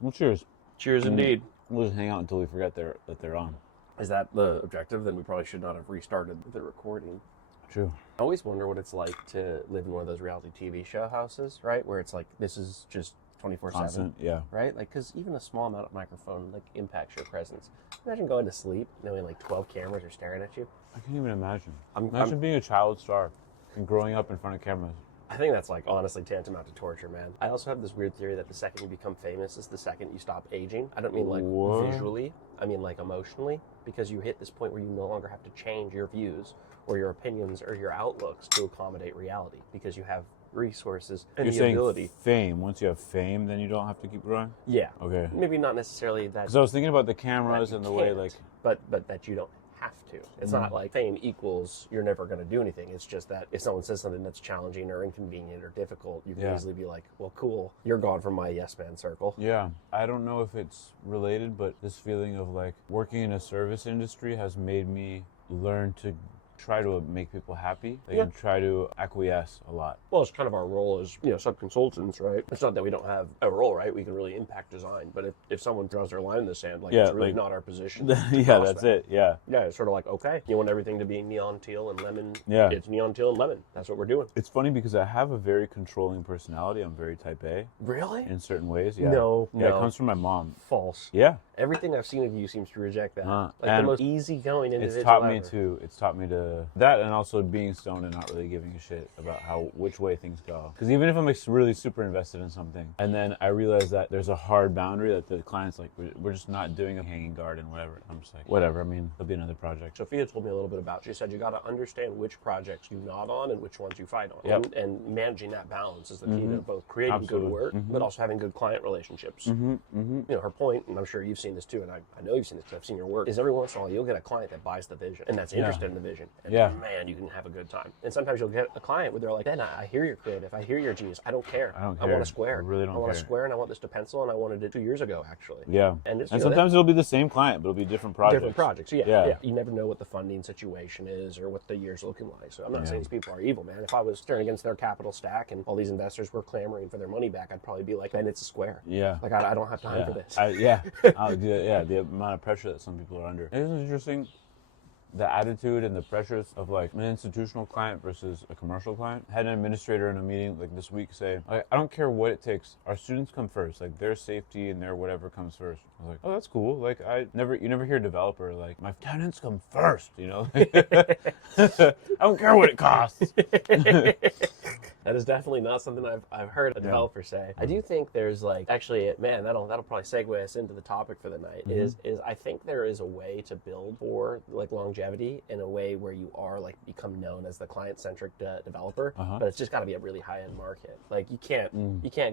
Well, cheers. Cheers indeed. We'll just hang out until we forget that they're on. Is that the objective? Then we probably should not have restarted the recording. True. I always wonder what it's like to live in one of those reality TV show houses, right? Where it's like, this is just 24/7. Constant, yeah. Right? Like, because even a small amount of microphone, like, impacts your presence. Imagine going to sleep knowing, like, 12 cameras are staring at you. I can't even imagine. I'm being a child star and growing up in front of cameras. I think that's, like, honestly tantamount to torture, man. I also have this weird theory that the second you become famous is the second you stop aging. I don't mean, like, visually. I mean, like, emotionally. Because you hit this point where you no longer have to change your views or your opinions or your outlooks to accommodate reality. Because you have resources and You're the saying ability. fame. Once you have fame, then you don't have to keep growing? Yeah. Okay. Maybe not necessarily that. Because I was thinking about the cameras and the way, can't, like... But that you don't have to. It's not like fame equals you're never going to do anything. It's just that if someone says something that's challenging or inconvenient or difficult, you can easily be like, well, cool, you're gone from my yes man circle. Yeah. I don't know if it's related, but this feeling of, like, working in a service industry has made me learn to try to make people happy, and try to acquiesce a lot. Well, it's kind of our role as, sub-consultants, right? It's not that we don't have a role, right? We can really impact design, but if someone draws their line in the sand, it's really not our position. That's it. Yeah. Yeah, it's sort of like, okay, you want everything to be neon teal and lemon. Yeah. It's neon teal and lemon. That's what we're doing. It's funny because I have a very controlling personality. I'm very type A. Really? In certain ways, yeah. No. It comes from my mom. False. Yeah. Everything I've seen of you seems to reject that. Like the and most easygoing individual It's taught ever. me to that, and also being stoned and not really giving a shit about which way things go. Because even if I'm really super invested in something, and then I realize that there's a hard boundary that the client's like, we're just not doing a hanging garden, whatever. I'm just like, whatever. I mean, there'll be another project. Sophia told me a little bit about. She said you got to understand which projects you nod on and which ones you fight on. Yep. And managing that balance is the key to both creating good work, but also having good client relationships. Her point, and I'm sure you've seen this too, and I know you've seen this because I've seen your work, is every once in a while you'll get a client that buys the vision and that's interested in the vision. And man, you can have a good time. And sometimes you'll get a client where they're like, Ben, I hear you're creative. I hear you're a genius. I don't care. I want a square. I really don't care. I want a square and I want this to pencil and I wanted it 2 years ago, actually. Yeah. And sometimes it'll be the same client, but it'll be different projects. Different projects, yeah. You never know what the funding situation is or what the year's looking like. So I'm not saying these people are evil, man. If I was staring against their capital stack and all these investors were clamoring for their money back, I'd probably be like, Ben, it's a square. Yeah. Like, I don't have time for this. The amount of pressure that some people are under. Isn't it interesting? The attitude and the pressures of like an institutional client versus a commercial client. I had an administrator in a meeting like this week say, I don't care what it takes. Our students come first. Like their safety and their whatever comes first. I was like, oh, that's cool. Like you never hear a developer like, my tenants come first, you know? I don't care what it costs. That is definitely not something I've heard a developer say. I do think there's like, actually, man, that'll probably segue us into the topic for the night, is I think there is a way to build for like longevity in a way where you are like become known as the client-centric developer, but it's just got to be a really high-end market. Like you can't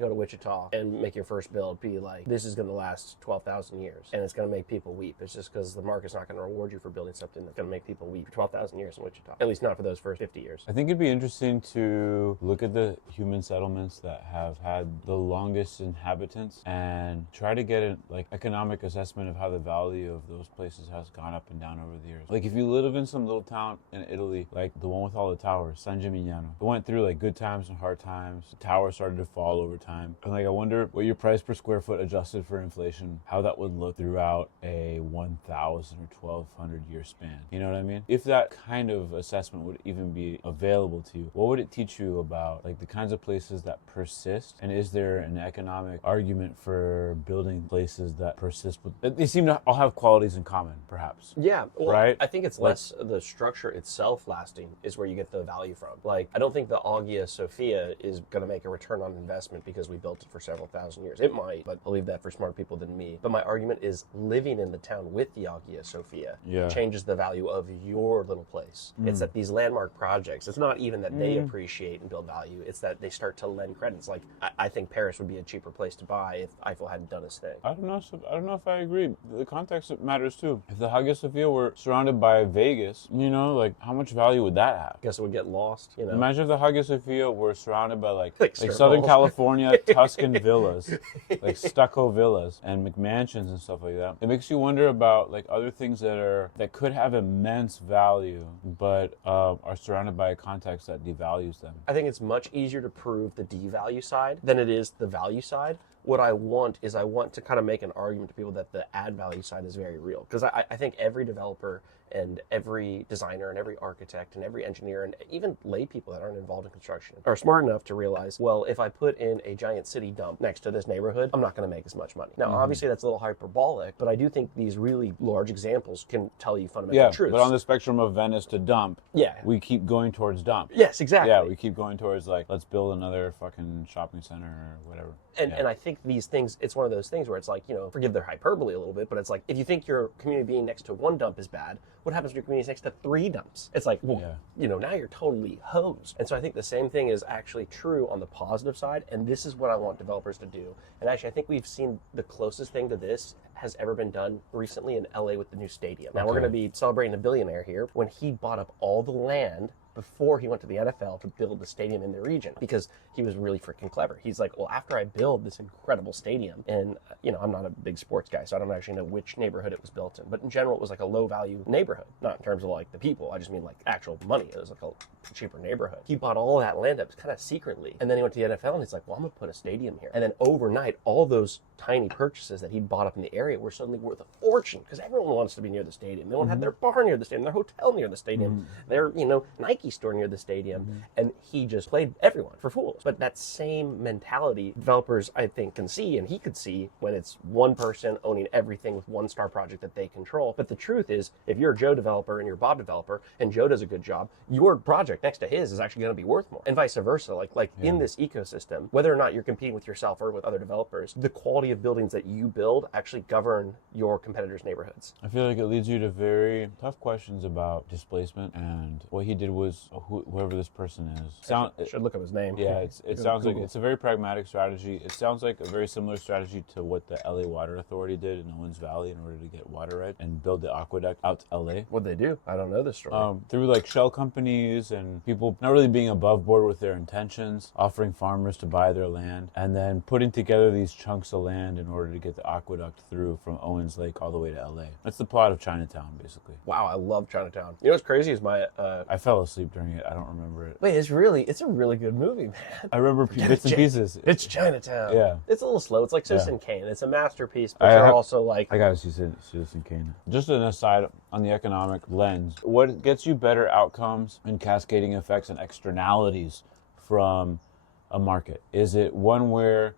go to Wichita and make your first build be like, this is going to last 12,000 years and it's going to make people weep. It's just because the market's not going to reward you for building something that's going to make people weep for 12,000 years in Wichita. At least not for those first 50 years. I think it'd be interesting to look at the human settlements that have had the longest inhabitants and try to get an economic assessment of how the value of those places has gone up and down over the years. Like if you live in some little town in Italy, like the one with all the towers, San Gimignano, it went through like good times and hard times. The tower started to fall over time. And like I wonder what your price per square foot adjusted for inflation, how that would look throughout a 1,000 or 1,200 year span. You know what I mean? If that kind of assessment would even be available to you, what would it teach you about like the kinds of places that persist? And is there an economic argument for building places that persist? They seem to all have qualities in common, perhaps. Yeah, well, right? I think it's less the structure itself lasting is where you get the value from. Like, I don't think the Hagia Sophia is going to make a return on investment because we built it for several thousand years. It might, but I'll leave that for smart people than me. But my argument is living in the town with the Hagia Sophia changes the value of your little place. It's that these landmark projects, it's not even that they appreciate and build value, it's that they start to lend credits. Like, I think Paris would be a cheaper place to buy if Eiffel hadn't done his thing. I don't know if I agree. The context matters too. If the Hagia Sophia were surrounded by Vegas, like how much value would that have? I guess it would get lost, Imagine if the Hagia Sophia were surrounded by like Strip Southern malls. California Tuscan villas, like stucco villas and McMansions and stuff like that. It makes you wonder about like other things that could have immense value, but are surrounded by a context that devalues them. I think it's much easier to prove the devalue side than it is the value side. what I want is I want to kind of make an argument to people that the add value side is very real. Because I think every developer and every designer and every architect and every engineer and even lay people that aren't involved in construction are smart enough to realize, well, if I put in a giant city dump next to this neighborhood, I'm not going to make as much money. Now, obviously that's a little hyperbolic, but I do think these really large examples can tell you fundamental truths. But on the spectrum of Venice to dump, yeah, we keep going towards dump. Yes, exactly. Yeah, we keep going towards like, let's build another fucking shopping center or whatever. And I think these things, it's one of those things where it's like, forgive their hyperbole a little bit, but it's like, if you think your community being next to one dump is bad, what happens if your community is next to 3 dumps? It's like, well, now you're totally hosed. And so I think the same thing is actually true on the positive side, and this is what I want developers to do. And actually, I think we've seen the closest thing to this has ever been done recently in LA with the new stadium. Now, we're going to be celebrating a billionaire here when he bought up all the land before he went to the NFL to build the stadium in the region, because he was really freaking clever. He's like, well, after I build this incredible stadium, and I'm not a big sports guy, so I don't actually know which neighborhood it was built in, but in general, it was like a low value neighborhood, not in terms of like the people, I just mean like actual money. It was like a cheaper neighborhood. He bought all that land up kind of secretly, and then he went to the NFL and he's like, well, I'm gonna put a stadium here. And then overnight, all those tiny purchases that he bought up in the area were suddenly worth a fortune, because everyone wants to be near the stadium. They want to have their bar near the stadium, their hotel near the stadium, their Nike store near the stadium, and he just played everyone for fools. But that same mentality developers, I think, can see, and he could see, when it's one person owning everything with one star project that they control. But the truth is, if you're a Joe developer and you're a Bob developer, and Joe does a good job, your project next to his is actually going to be worth more, and vice versa. Like in this ecosystem, whether or not you're competing with yourself or with other developers, the quality of buildings that you build actually govern your competitors' neighborhoods. I feel like it leads you to very tough questions about displacement, and what he did was whoever this person is. I should look up his name. Yeah, it sounds like it's a very pragmatic strategy. It sounds like a very similar strategy to what the LA Water Authority did in Owens Valley in order to get water right and build the aqueduct out to LA. What'd they do? I don't know this story. Through like shell companies and people not really being above board with their intentions, offering farmers to buy their land, and then putting together these chunks of land in order to get the aqueduct through from Owens Lake all the way to LA. That's the plot of Chinatown, basically. Wow, I love Chinatown. You know what's crazy is I fell asleep during it. I don't remember it. Wait, it's a really good movie, man. I remember bits and pieces. It's Chinatown. Yeah. It's a little slow. It's like Citizen Kane. It's a masterpiece, but you're also like... I gotta see Citizen Kane. Just an aside on the economic lens, what gets you better outcomes and cascading effects and externalities from a market? Is it one where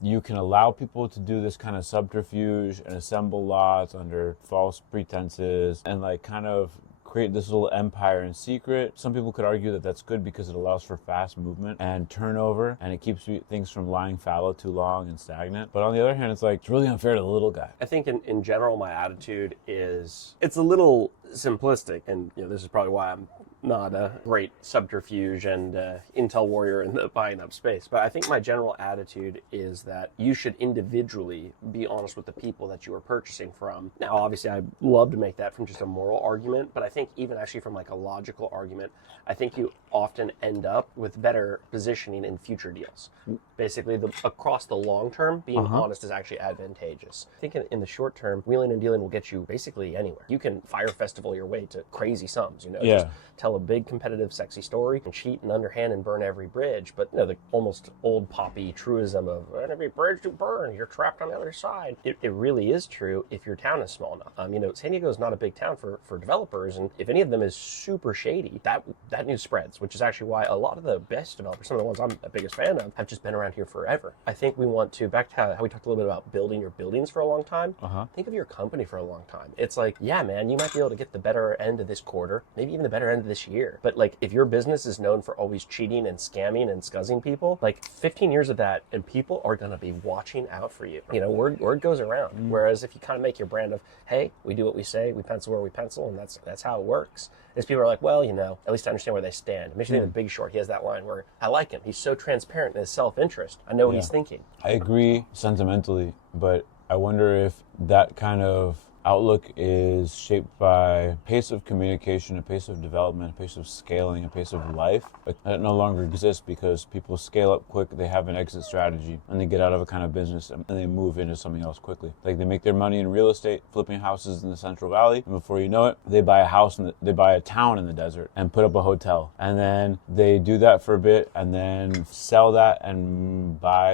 you can allow people to do this kind of subterfuge and assemble lots under false pretenses and like kind of create this little empire in secret? Some people could argue that that's good because it allows for fast movement and turnover, and it keeps things from lying fallow too long and stagnant. But on the other hand, it's like, it's really unfair to the little guy. I think in general, my attitude is, it's a little simplistic, and this is probably why I'm not a great subterfuge and intel warrior in the buying up space. But I think my general attitude is that you should individually be honest with the people that you are purchasing from. Now, obviously, I love to make that from just a moral argument, but I think even actually from like a logical argument, I think you often end up with better positioning in future deals. Basically, across the long term, being honest is actually advantageous. I think in the short term, wheeling and dealing will get you basically anywhere. You can Fire Festival your way to crazy sums, just tell a big competitive sexy story and cheat and underhand and burn every bridge. But the almost old poppy truism of every bridge you burn, you're trapped on the other side. It really is true if your town is small enough. San Diego is not a big town for developers, and if any of them is super shady, that news spreads, which is actually why a lot of the best developers, some of the ones I'm the biggest fan of, have just been around here forever. I think we want to, back to how we talked a little bit about building your buildings for a long time, think of your company for a long time. It's like, yeah, man, you might be able to get the better end of this quarter, maybe even the better end of this year. But like, if your business is known for always cheating and scamming and scuzzing people, like 15 years of that, and people are going to be watching out for you. Word goes around. Whereas if you kind of make your brand of, hey, we do what we say, we pencil where we pencil, and that's how it works. Is people are like, well, at least I understand where they stand. It makes me think of The Big Short. He has that line where I like him. He's so transparent in his self-interest. I know what he's thinking. I agree sentimentally, but I wonder if that kind of outlook is shaped by pace of communication, a pace of development, a pace of scaling, a pace of life. But that no longer exists because people scale up quick, they have an exit strategy, and they get out of a kind of business and they move into something else quickly. Like they make their money in real estate, flipping houses in the Central Valley, and before you know it, they buy a house and they buy a town in the desert and put up a hotel. And then they do that for a bit and then sell that and buy,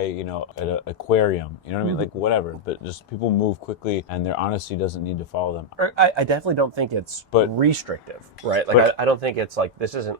an aquarium. You know what I mean? Like whatever. But just people move quickly and their honesty doesn't need to follow them. I definitely don't think it's restrictive, right? Like I don't think it's like,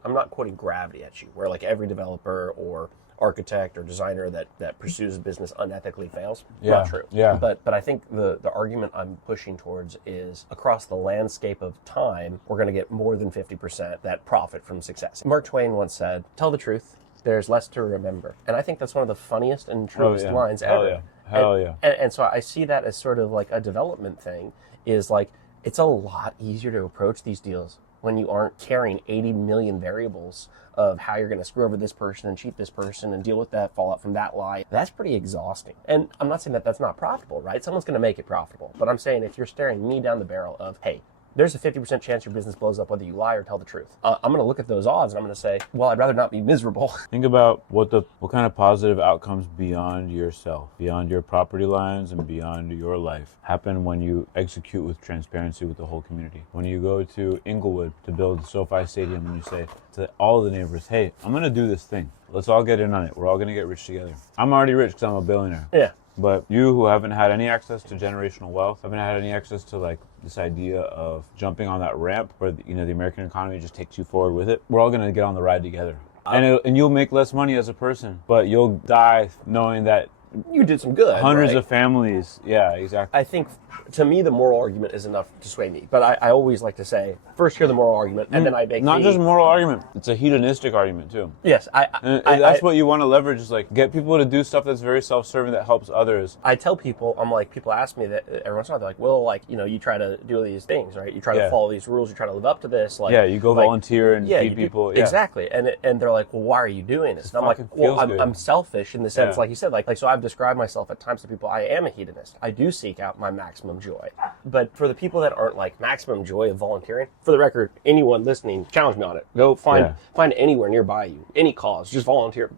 I'm not quoting gravity at you, where like every developer or architect or designer that pursues a business unethically fails. Not true. Yeah. But I think the argument I'm pushing towards is across the landscape of time, we're going to get more than 50% that profit from success. Mark Twain once said, "Tell the truth, there's less to remember." And I think that's one of the funniest and truest lines ever. Hell yeah. And so I see that as sort of like a development thing, is like, it's a lot easier to approach these deals when you aren't carrying 80 million variables of how you're going to screw over this person and cheat this person and deal with that fallout from that lie. That's pretty exhausting. And I'm not saying that that's not profitable, right? Someone's going to make it profitable. But I'm saying if you're staring me down the barrel of, hey, there's a 50% chance your business blows up whether you lie or tell the truth. I'm going to look at those odds and I'm going to say, well, I'd rather not be miserable. Think about what kind of positive outcomes beyond yourself, beyond your property lines and beyond your life happen when you execute with transparency with the whole community. When you go to Inglewood to build SoFi Stadium and you say to all the neighbors, hey, I'm going to do this thing. Let's all get in on it. We're all going to get rich together. I'm already rich because I'm a billionaire. Yeah. But you who haven't had any access to generational wealth, haven't had any access to like this idea of jumping on that ramp where the American economy just takes you forward with it, we're all going to get on the ride together. And you'll make less money as a person, but you'll die knowing that you did some good. Hundreds of families. Yeah, exactly. I think, to me, the moral argument is enough to sway me. But I always like to say, first hear the moral argument, and then I make not just moral argument. It's a hedonistic argument, too. Yes. That's what you want to leverage, is like get people to do stuff that's very self-serving that helps others. I tell people, I'm like, people ask me that every once in a while, they're like, well, like, you try to do these things, right? You try to follow these rules, you try to live up to this. Like, you go volunteer and feed people. Exactly. And they're like, well, why are you doing this? And I'm like, well, I'm selfish in the sense, like you said, like so I've described myself at times to people, I am a hedonist. I do seek out my maximum joy. But for the people that aren't like maximum joy of volunteering, for the record, anyone listening, challenge me on it. Go find anywhere nearby you, any cause, just volunteer.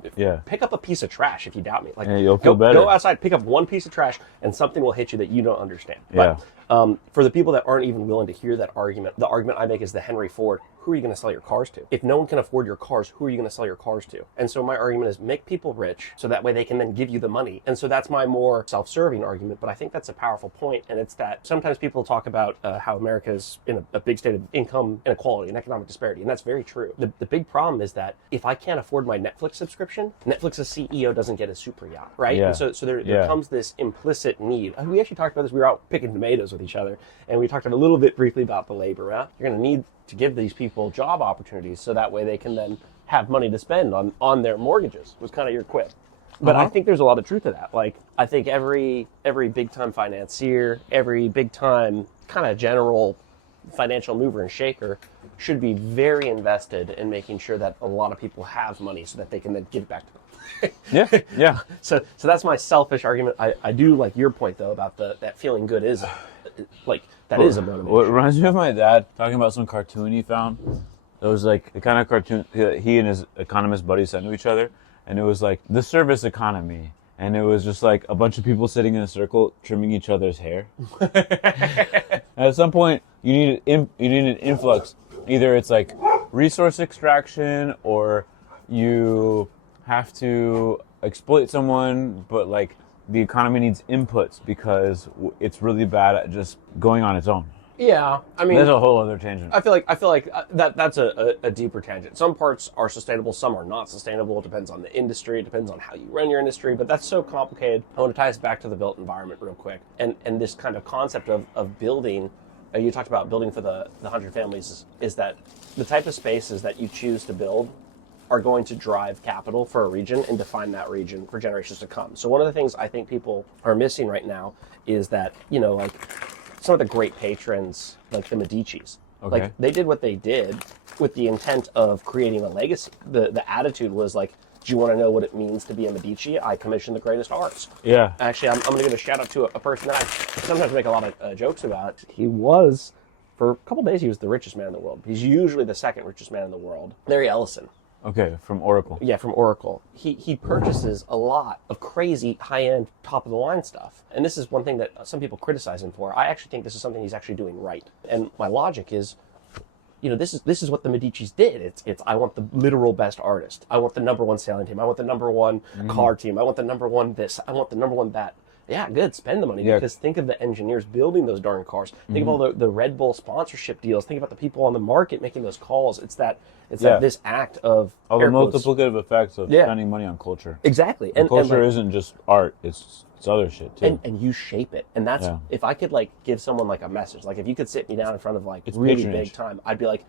Pick up a piece of trash if you doubt me. Like, you'll feel better. Go outside, pick up one piece of trash, and something will hit you that you don't understand. But for the people that aren't even willing to hear that argument, the argument I make is the Henry Ford. Who are you going to sell your cars to? If no one can afford your cars, who are you going to sell your cars to? And so my argument is make people rich so that way they can then give you the money. And so that's my more self-serving argument, but I think that's a powerful point. And it's that sometimes people talk about how America is in a big state of income inequality and economic disparity. And that's very true. The big problem is that if I can't afford my Netflix subscription, Netflix's CEO doesn't get a super yacht, right? Yeah. And so there comes this implicit need. We actually talked about this. We were out picking tomatoes with each other, and we talked a little bit briefly about the labor. You're going to need to give these people job opportunities so that way they can then have money to spend on their mortgages, was kind of your quip. But I think there's a lot of truth to that. Like, I think every big time financier, every big time kind of general financial mover and shaker should be very invested in making sure that a lot of people have money so that they can then give it back to them. Yeah. So that's my selfish argument. I do like your point though about that feeling good is like that is a motivation. What reminds me of my dad talking about some cartoon he found. It was like the kind of cartoon he and his economist buddy sent to each other, and it was like the service economy, and it was just like a bunch of people sitting in a circle trimming each other's hair. At some point, you need an influx. Either it's like resource extraction, or you have to exploit someone, but like the economy needs inputs because it's really bad at just going on its own. Yeah, I mean, there's a whole other tangent. I feel like that's a deeper tangent. Some parts are sustainable, some are not sustainable. It depends on the industry. It depends on how you run your industry. But that's so complicated. I want to tie us back to the built environment real quick, and this kind of concept of building. You talked about building for the 100 families. Is that the type of spaces that you choose to build are going to drive capital for a region and define that region for generations to come. So one of the things I think people are missing right now is that, like some of the great patrons, like the Medicis, okay. Like they did what they did with the intent of creating a legacy. The attitude was like, Do you want to know what it means to be a Medici? I commission the greatest arts. Yeah. Actually, I'm going to give a shout out to a person that I sometimes make a lot of jokes about. He was, for a couple days, he was the richest man in the world. He's usually the second richest man in the world. Larry Ellison. Okay, from Oracle. Yeah, from Oracle. He purchases a lot of crazy high-end, top-of-the-line stuff. And this is one thing that some people criticize him for. I actually think this is something he's actually doing right. And my logic is, this is what the Medicis did. It's I want the literal best artist. I want the number one sailing team. I want the number one car team. I want the number one this. I want the number one that. Yeah, good. Spend the money, because think of the engineers building those darn cars. Think of all the Red Bull sponsorship deals. Think about the people on the market making those calls. It's that this act of all the multiplicative effects of spending money on culture. Exactly. And culture isn't just art; it's other shit too. And you shape it. And that's if I could give someone a message. If you could sit me down in front of it's really patronage. big time, I'd be like,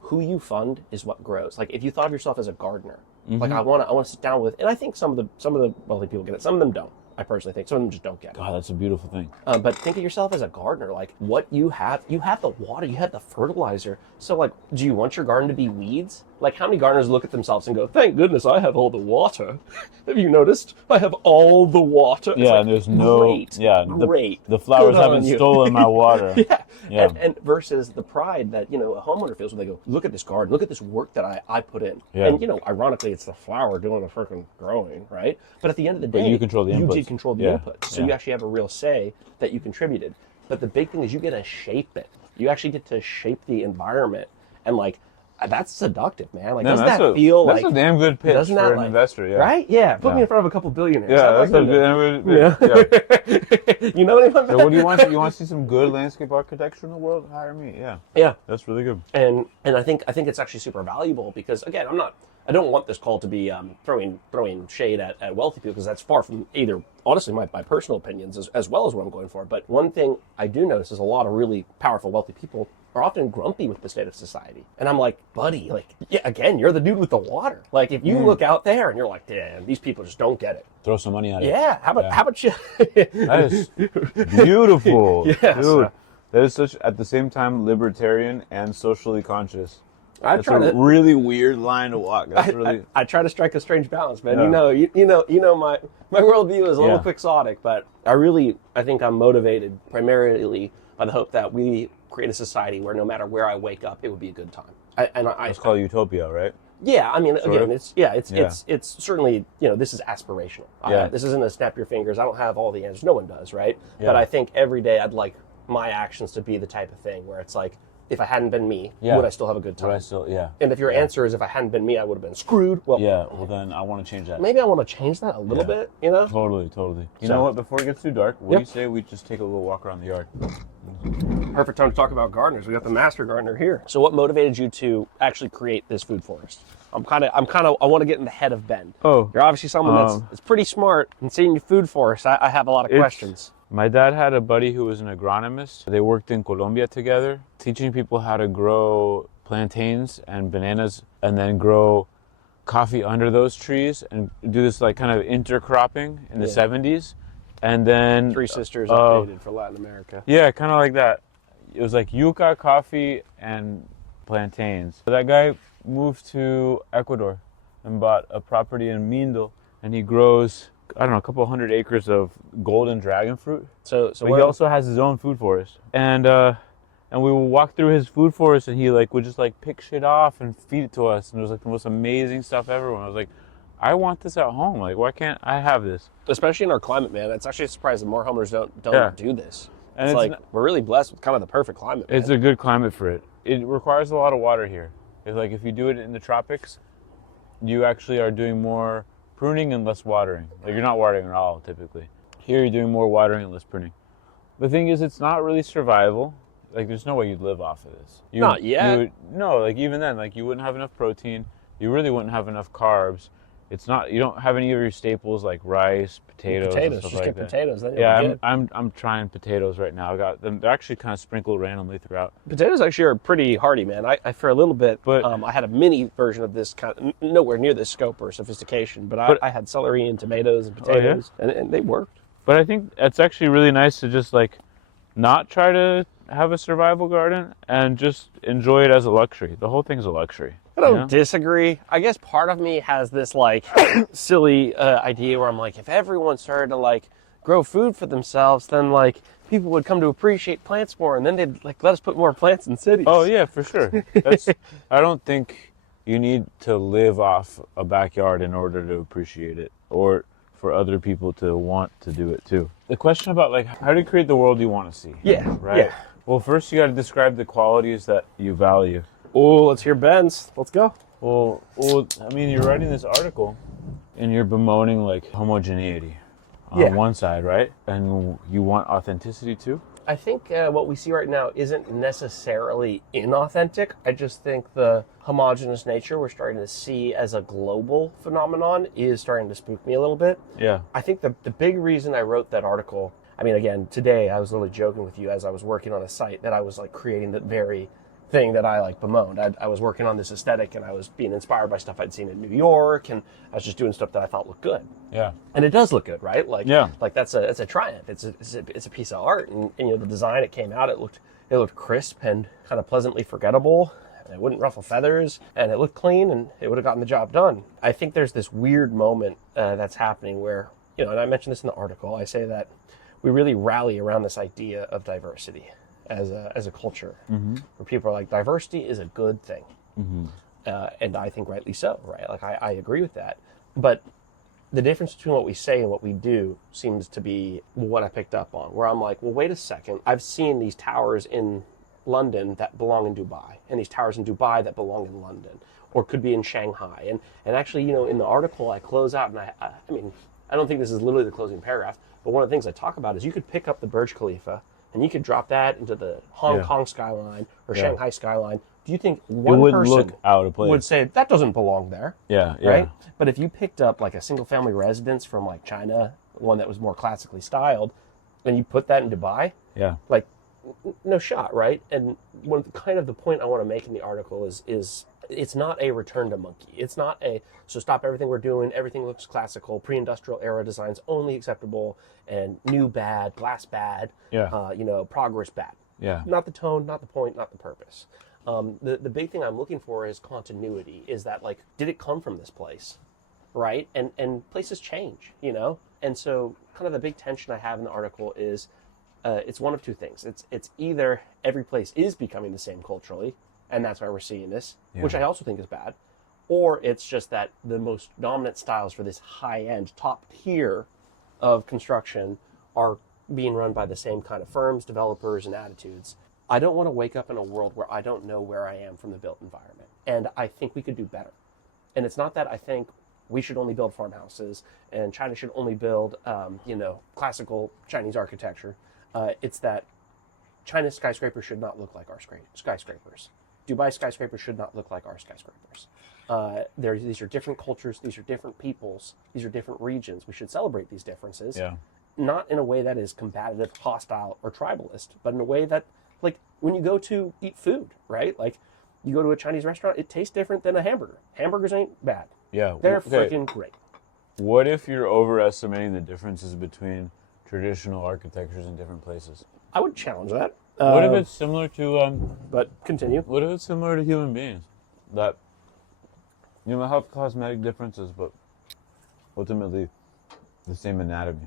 who you fund is what grows. If you thought of yourself as a gardener, I want to sit down with, and I think some of the wealthy people get it. Some of them don't. I personally think some of them just don't get it. God, that's a beautiful thing. But think of yourself as a gardener. What you have the water, you have the fertilizer. So do you want your garden to be weeds? How many gardeners look at themselves and go, thank goodness I have all the water. Have you noticed? I have all the water. Yeah, and there's no... Great, great. The flowers haven't stolen my water. Yeah. And versus the pride that, a homeowner feels when they go, look at this garden, look at this work that I put in. Yeah. And, ironically, it's the flower doing the freaking growing, right? But at the end of the day, you control the inputs. You did control the inputs. So you actually have a real say that you contributed. But the big thing is you get to shape it. You actually get to shape the environment. And, that's seductive, man. Doesn't that feel that's a damn good pitch for an investor, right? Yeah. Put me in front of a couple billionaires. Yeah, that's a good pitch. You know what I mean? So what do you want? You want to see some good landscape architecture in the world? Hire me. Yeah. Yeah. That's really good. And I think it's actually super valuable because, again, I don't want this call to be throwing shade at wealthy people, because that's far from either, honestly, my personal opinions as well as what I'm going for. But one thing I do notice is a lot of really powerful, wealthy people are often grumpy with the state of society. And I'm like, buddy, again, you're the dude with the water. If you look out there and you're like, damn, these people just don't get it. Throw some money at it. Yeah. How about you? That is beautiful. Yes. Dude, that is such, at the same time, libertarian and socially conscious. That's a really weird line to walk. I try to strike a strange balance, man. Yeah. You know, my worldview is a little quixotic, but I think I'm motivated primarily by the hope that we create a society where no matter where I wake up, it would be a good time. It's called utopia, right? Yeah, I mean, again, it's certainly, this is aspirational. This isn't a snap your fingers. I don't have all the answers. No one does, right? Yeah. But I think every day I'd like my actions to be the type of thing where it's if I hadn't been me, would I still have a good time? And if your answer is if I hadn't been me, I would have been screwed. Well, then I want to change that. Maybe I want to change that a little bit, Totally. You know what? Before it gets too dark, what do you say we just take a little walk around the yard? Perfect time to talk about gardeners. We got the master gardener here. So what motivated you to actually create this food forest? I want to get in the head of Ben. Oh. You're obviously someone that's pretty smart, and seeing your food forest, I have a lot of questions. My dad had a buddy who was an agronomist. They worked in Colombia together, teaching people how to grow plantains and bananas, and then grow coffee under those trees, and do this kind of intercropping in the 70s. And then Three Sisters updated for Latin America. Yeah, kind of like that. It was yucca, coffee, and plantains. So that guy moved to Ecuador and bought a property in Mindo, and he grows, I don't know, a couple hundred acres of golden dragon fruit. So he also has his own food forest. And we would walk through his food forest, and he would just pick shit off and feed it to us. And it was the most amazing stuff ever. And I was like, I want this at home. Why can't I have this? Especially in our climate, man. It's actually a surprise that more homeowners don't do this. And it's we're really blessed with kind of the perfect climate, man. It's a good climate for it. It requires a lot of water here. It's if you do it in the tropics, you actually are doing more pruning and less watering. You're not watering at all, typically. Here, you're doing more watering and less pruning. The thing is, it's not really survival. There's no way you'd live off of this. Not yet. Even then, you wouldn't have enough protein. You really wouldn't have enough carbs. It's not. You don't have any of your staples like rice, potatoes. And stuff just get that. Potatoes. Then I'm trying potatoes right now. I got them. They're actually kind of sprinkled randomly throughout. Potatoes actually are pretty hardy, man. I for a little bit, but I had a mini version of this nowhere near this scope or sophistication. But I had celery and tomatoes and potatoes, and they worked. But I think it's actually really nice to just not try to have a survival garden and just enjoy it as a luxury. The whole thing's a luxury. I don't disagree. I guess part of me has this like silly idea where I'm like, if everyone started to like grow food for themselves, then like people would come to appreciate plants more, and then they'd like let us put more plants in cities. Oh yeah, for sure. I don't think you need to live off a backyard in order to appreciate it, or for other people to want to do it too. The question about like how do you create the world you want to see? Yeah. Right. Yeah. Well, first you got to describe the qualities that you value. Oh, let's hear Ben's. Let's go. Well, I mean, you're writing this article, and you're bemoaning like homogeneity on one side, right? And you want authenticity too. I think what we see right now isn't necessarily inauthentic. I just think the homogenous nature we're starting to see as a global phenomenon is starting to spook me a little bit. Yeah. I think the big reason I wrote that article, I mean, again, today I was literally joking with you as I was working on a site that I was like creating the very thing that I like bemoaned. I was working on this aesthetic, and I was being inspired by stuff I'd seen in New York, and I was just doing stuff that I thought looked good. Yeah. And it does look good, right? Like, yeah. Like it's a triumph. It's a piece of art, and you know the design it came out. It looked crisp and kind of pleasantly forgettable. And it wouldn't ruffle feathers, and it looked clean, and it would have gotten the job done. I think there's this weird moment that's happening where, you know, and I mentioned this in the article. I say that we really rally around this idea of diversity as a culture, where people are like, diversity is a good thing, and I think rightly so, right? Like I agree with that, but the difference between what we say and what we do seems to be what I picked up on, where I'm like, well, wait a second, I've seen these towers in London that belong in Dubai, and these towers in Dubai that belong in London, or could be in Shanghai, and actually, you know, in the article I close out, and I mean, I don't think this is literally the closing paragraph, but one of the things I talk about is you could pick up the Burj Khalifa and you could drop that into the Hong Kong skyline or Shanghai skyline. Do you think one person look out of place. would say that doesn't belong there? Yeah, yeah. Right? But if you picked up like a single family residence from like China, one that was more classically styled, and you put that in Dubai, like no shot, right? And kind of the point I want to make in the article is it's not a return to monkey. It's not a, so stop everything we're doing, everything looks classical, pre-industrial era designs only acceptable, and new bad, glass bad, you know, progress bad. Yeah. Not the tone, not the point, not the purpose. The big thing I'm looking for is continuity, is that like, did it come from this place, right? And places change, you know? And so kind of the big tension I have in the article is it's one of two things. It's either every place is becoming the same culturally, and that's why we're seeing this, which I also think is bad, or it's just that the most dominant styles for this high-end, top tier of construction are being run by the same kind of firms, developers, and attitudes. I don't want to wake up in a world where I don't know where I am from the built environment, and I think we could do better. And it's not that I think we should only build farmhouses and China should only build, you know, classical Chinese architecture. It's that China's skyscrapers should not look like our skyscrapers. Dubai skyscrapers should not look like our skyscrapers. These are different cultures. These are different peoples. These are different regions. We should celebrate these differences. Yeah. Not in a way that is combative, hostile, or tribalist, but in a way that, like, when you go to eat food, right? Like, you go to a Chinese restaurant, it tastes different than a hamburger. Hamburgers ain't bad. Yeah. They're freaking great. What if you're overestimating the differences between traditional architectures in different places? I would challenge that. What if it's similar to But continue. what if it's similar to human beings? That, you know, have cosmetic differences, but ultimately the same anatomy.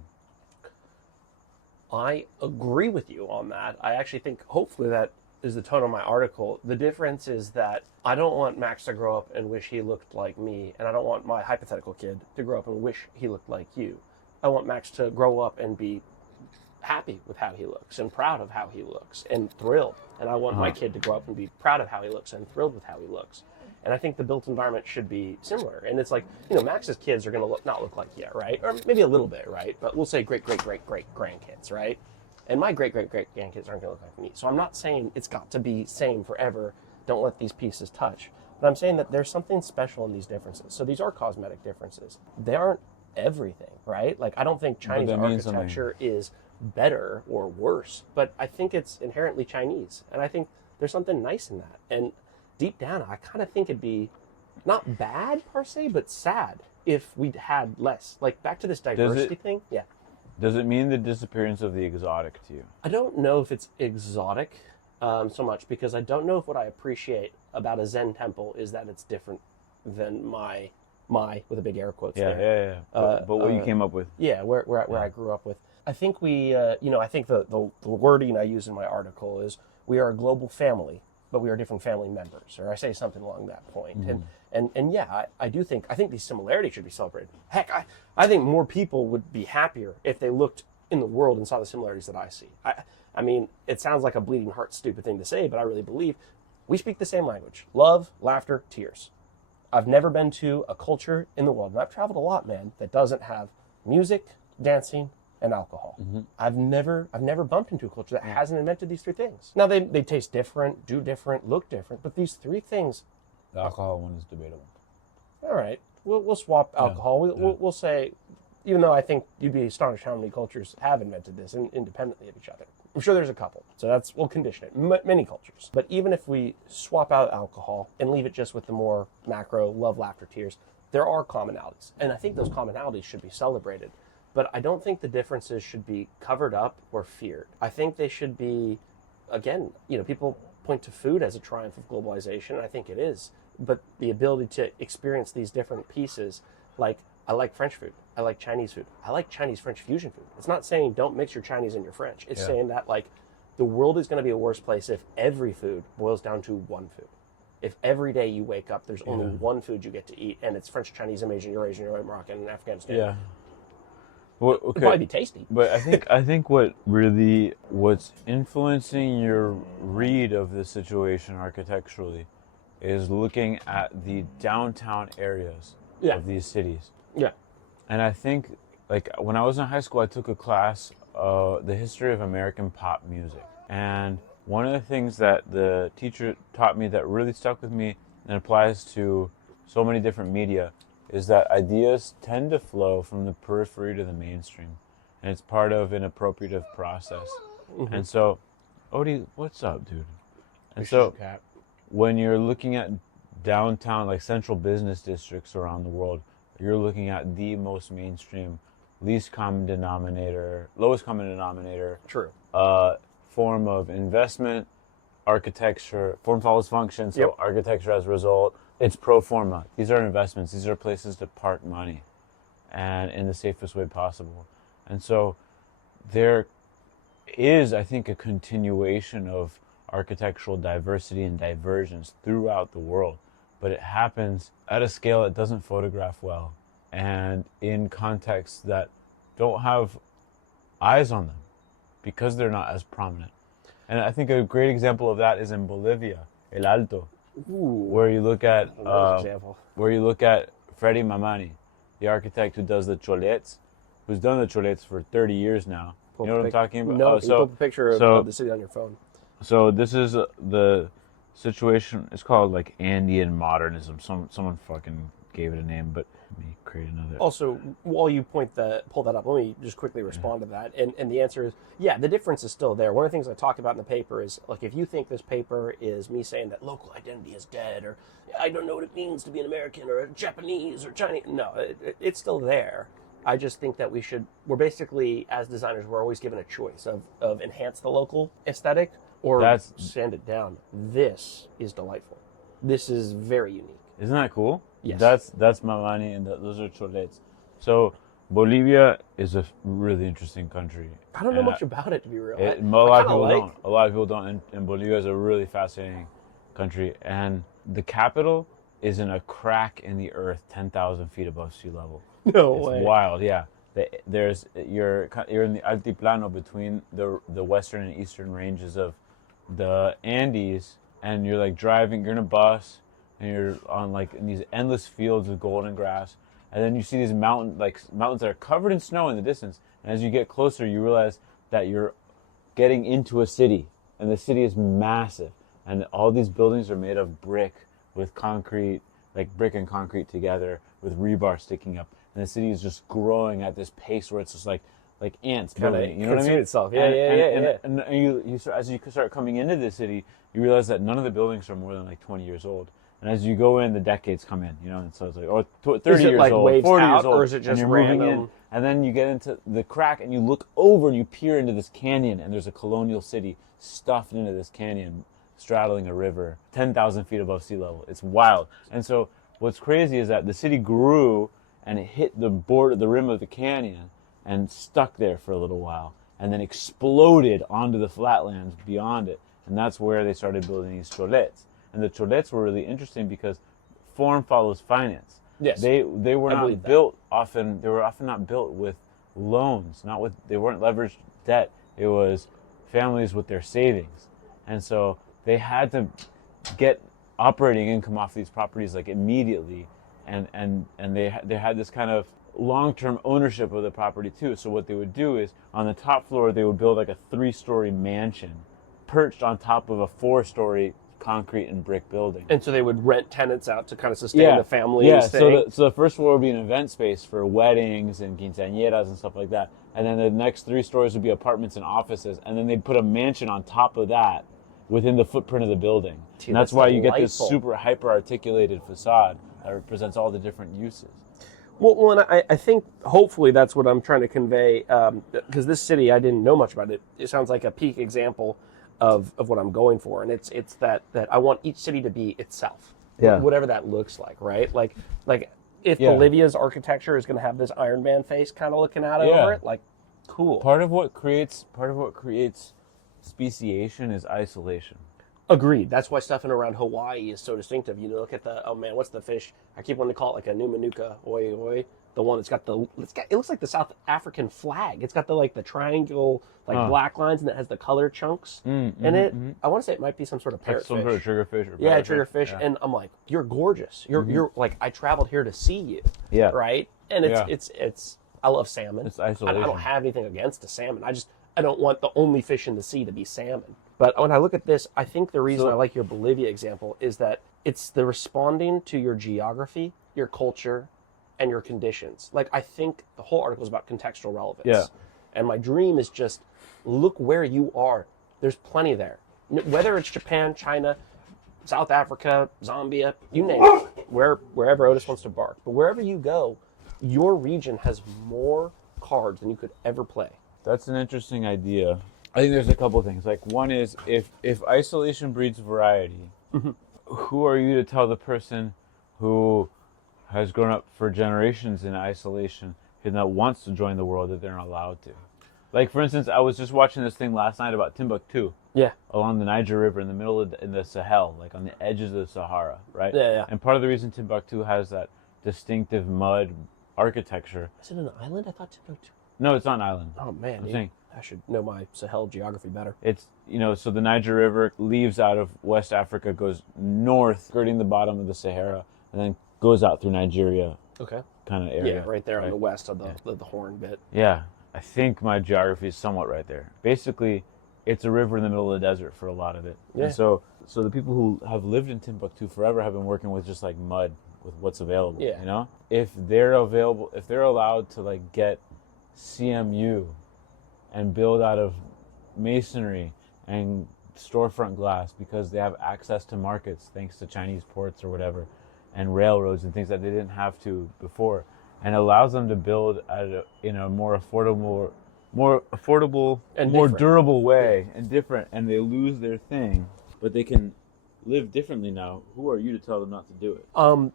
I agree with you on that. I actually think hopefully that is the tone of my article. The difference is that I don't want Max to grow up and wish he looked like me, and I don't want my hypothetical kid to grow up and wish he looked like you. I want Max to grow up and be happy with how he looks and proud of how he looks and thrilled. And I want my kid to grow up and be proud of how he looks and thrilled with how he looks. And I think the built environment should be similar. And it's like, you know, Max's kids are going to not look like you, right? Or maybe a little bit, right? But we'll say great grandkids, right? And my great grandkids aren't going to look like me. So I'm not saying it's got to be same forever. Don't let these pieces touch. But I'm saying that there's something special in these differences. So these are cosmetic differences. They aren't everything, right? Like, I don't think Chinese architecture is better or worse, but I think it's inherently Chinese. And I think there's something nice in that. And deep down, I kind of think it'd be not bad per se, but sad if we'd had less. Like, back to this diversity thing. Yeah. Does it mean the disappearance of the exotic to you? I don't know if it's exotic so much because I don't know if what I appreciate about a Zen temple is that it's different than my with a big air quotes Yeah, there. yeah. But what you came up with. Yeah, where I grew up with. I think I think the wording I use in my article is we are a global family, but we are different family members, or I say something along that point. And yeah, I think these similarities should be celebrated. Heck, I think more people would be happier if they looked in the world and saw the similarities that I see. I mean, it sounds like a bleeding heart stupid thing to say, but I really believe we speak the same language. Love, laughter, tears. I've never been to a culture in the world, and I've traveled a lot, man, that doesn't have music, dancing, and alcohol. I've never bumped into a culture that hasn't invented these three things. Now they taste different, do different, look different, but these three things. The alcohol one is debatable. All right, we'll swap alcohol. We'll say, even though I think you'd be astonished how many cultures have invented this independently of each other. I'm sure there's a couple, so we'll condition it. Many cultures, but even if we swap out alcohol and leave it just with the more macro love, laughter, tears, there are commonalities, and I think those commonalities should be celebrated. But I don't think the differences should be covered up or feared. I think they should be, again, people point to food as a triumph of globalization, and I think it is. But the ability to experience these different pieces, like I like French food, I like Chinese food, I like Chinese-French fusion food. It's not saying don't mix your Chinese and your French. It's saying that the world is going to be a worse place if every food boils down to one food. If every day you wake up, there's only one food you get to eat, and it's French, Chinese, Asian, Eurasian, Moroccan, and Afghanistan. Yeah. Well, okay. It'd probably be tasty. But I think what's influencing your read of the situation architecturally is looking at the downtown areas of these cities. Yeah. And I think, when I was in high school, I took a class, the history of American pop music. And one of the things that the teacher taught me that really stuck with me and applies to so many different media is that ideas tend to flow from the periphery to the mainstream. And it's part of an appropriative process. And so, Odie, what's up, dude? And so, when you're looking at downtown, like central business districts around the world, you're looking at the most mainstream, lowest common denominator, True. Form of investment, architecture, form follows function, so architecture as a result. It's pro forma. These are investments. These are places to park money and in the safest way possible. And so there is, I think, a continuation of architectural diversity and divergence throughout the world. But it happens at a scale that doesn't photograph well and in contexts that don't have eyes on them because they're not as prominent. And I think a great example of that is in Bolivia, El Alto. Where you look at Freddy Mamani, the architect who does the cholets, who's done the cholets for 30 years now. You know what I'm talking about? No, you put a picture of the city on your phone. So this is the situation. It's called Andean modernism. Someone fucking gave it a name, but let me create another. Also, while you pull that up, let me just quickly respond to that. And the answer is, the difference is still there. One of the things I talked about in the paper is, if you think this paper is me saying that local identity is dead, or I don't know what it means to be an American or a Japanese or Chinese, no, it's still there. I just think that we're basically, as designers, we're always given a choice of enhance the local aesthetic or sand it down. This is delightful. This is very unique. Isn't that cool? Yes. That's Mamani, and those are cholets. So Bolivia is a really interesting country. I don't know much about it, to be real. A lot of people don't. And Bolivia is a really fascinating country. And the capital is in a crack in the earth 10,000 feet above sea level. No way. It's wild, yeah. You're in the altiplano between the western and eastern ranges of the Andes, and you're driving, you're in a bus, and you're on in these endless fields of golden grass, and then you see these mountains that are covered in snow in the distance, and as you get closer you realize that you're getting into a city, and the city is massive, and all these buildings are made of brick with concrete, brick and concrete together with rebar sticking up, and the city is just growing at this pace where it's just like ants building, you know what I mean? Itself. And you as you start coming into the city, you realize that none of the buildings are more than 20 years old. And as you go in, the decades come in, and so it's like, 30 Is it years like old, waves 40 out, years old, or is it and just you're moving random? in, and then you get into the crack, and you look over, and you peer into this canyon, and there's a colonial city stuffed into this canyon, straddling a river, 10,000 feet above sea level. It's wild. And so what's crazy is that the city grew, and it hit the rim of the canyon, and stuck there for a little while, and then exploded onto the flatlands beyond it. And that's where they started building these cholets. And the cholets were really interesting because form follows finance. Yes. They were I not believe that. built often. They were often not built with loans. They weren't leveraged debt. It was families with their savings, and so they had to get operating income off these properties like immediately, and they had this kind of long-term ownership of the property too. So what they would do is on the top floor they would build like a 3-story mansion, perched on top of a 4-story concrete and brick building. And so they would rent tenants out to kind of sustain the family. Yeah, thing. so the first floor would be an event space for weddings and quinceañeras and stuff like that. And then the next 3 stories would be apartments and offices. And then they'd put a mansion on top of that within the footprint of the building. Dude, and that's why you get this delightful. super hyper-articulated facade that represents all the different uses. Well, and I think hopefully that's what I'm trying to convey, because this city, I didn't know much about it. It sounds like a peak example of what I'm going for, and it's that I want each city to be itself, whatever that looks like, right? Like if Bolivia's architecture is going to have this Iron Man face kind of looking out over it, like cool. Part of what creates speciation is isolation. Agreed. That's why stuff in around Hawaii is so distinctive. You look at what's the fish? I keep wanting to call it like a numanuka, oi. The one that's got it looks like the South African flag. It's got the triangle, black lines, and it has the color chunks in it. I want to say it might be some sort of parrotfish. Some sort of triggerfish or triggerfish. Yeah. And I'm like, you're gorgeous. You're like, I traveled here to see you. Yeah. Right? And it's I love salmon. It's isolation. I don't have anything against the salmon. I don't want the only fish in the sea to be salmon. But when I look at this, I think the reason I like your Bolivia example is that it's the responding to your geography, your culture, and your conditions. Like, I think the whole article is about contextual relevance. Yeah. And my dream is just look where you are. There's plenty there. Whether it's Japan, China, South Africa, Zambia, you name it, wherever Otis wants to bark. But wherever you go, your region has more cards than you could ever play. That's an interesting idea. I think there's a couple of things. Like, one is if isolation breeds variety, who are you to tell the person who has grown up for generations in isolation and that wants to join the world that they're not allowed to? Like, for instance, I was just watching this thing last night about Timbuktu. Yeah. Along the Niger River in the middle of in the Sahel, like on the edges of the Sahara, right? Yeah. And part of the reason Timbuktu has that distinctive mud architecture. Is it an island? I thought Timbuktu. No, it's not an island. Oh, man. I should know my Sahel geography better. It's, so the Niger River leaves out of West Africa, goes north, skirting the bottom of the Sahara, and then goes out through Nigeria. Okay. Kind of area. Yeah, right there on the west of the Horn bit. Yeah. I think my geography is somewhat right there. Basically, it's a river in the middle of the desert for a lot of it. Yeah. And so the people who have lived in Timbuktu forever have been working with just like mud, with what's available. Yeah. If they're allowed to get CMU and build out of masonry and storefront glass because they have access to markets thanks to Chinese ports or whatever, and railroads and things that they didn't have to before, and allows them to build in a more affordable and more durable way and different, and they lose their thing, but they can live differently now. Who are you to tell them not to do it?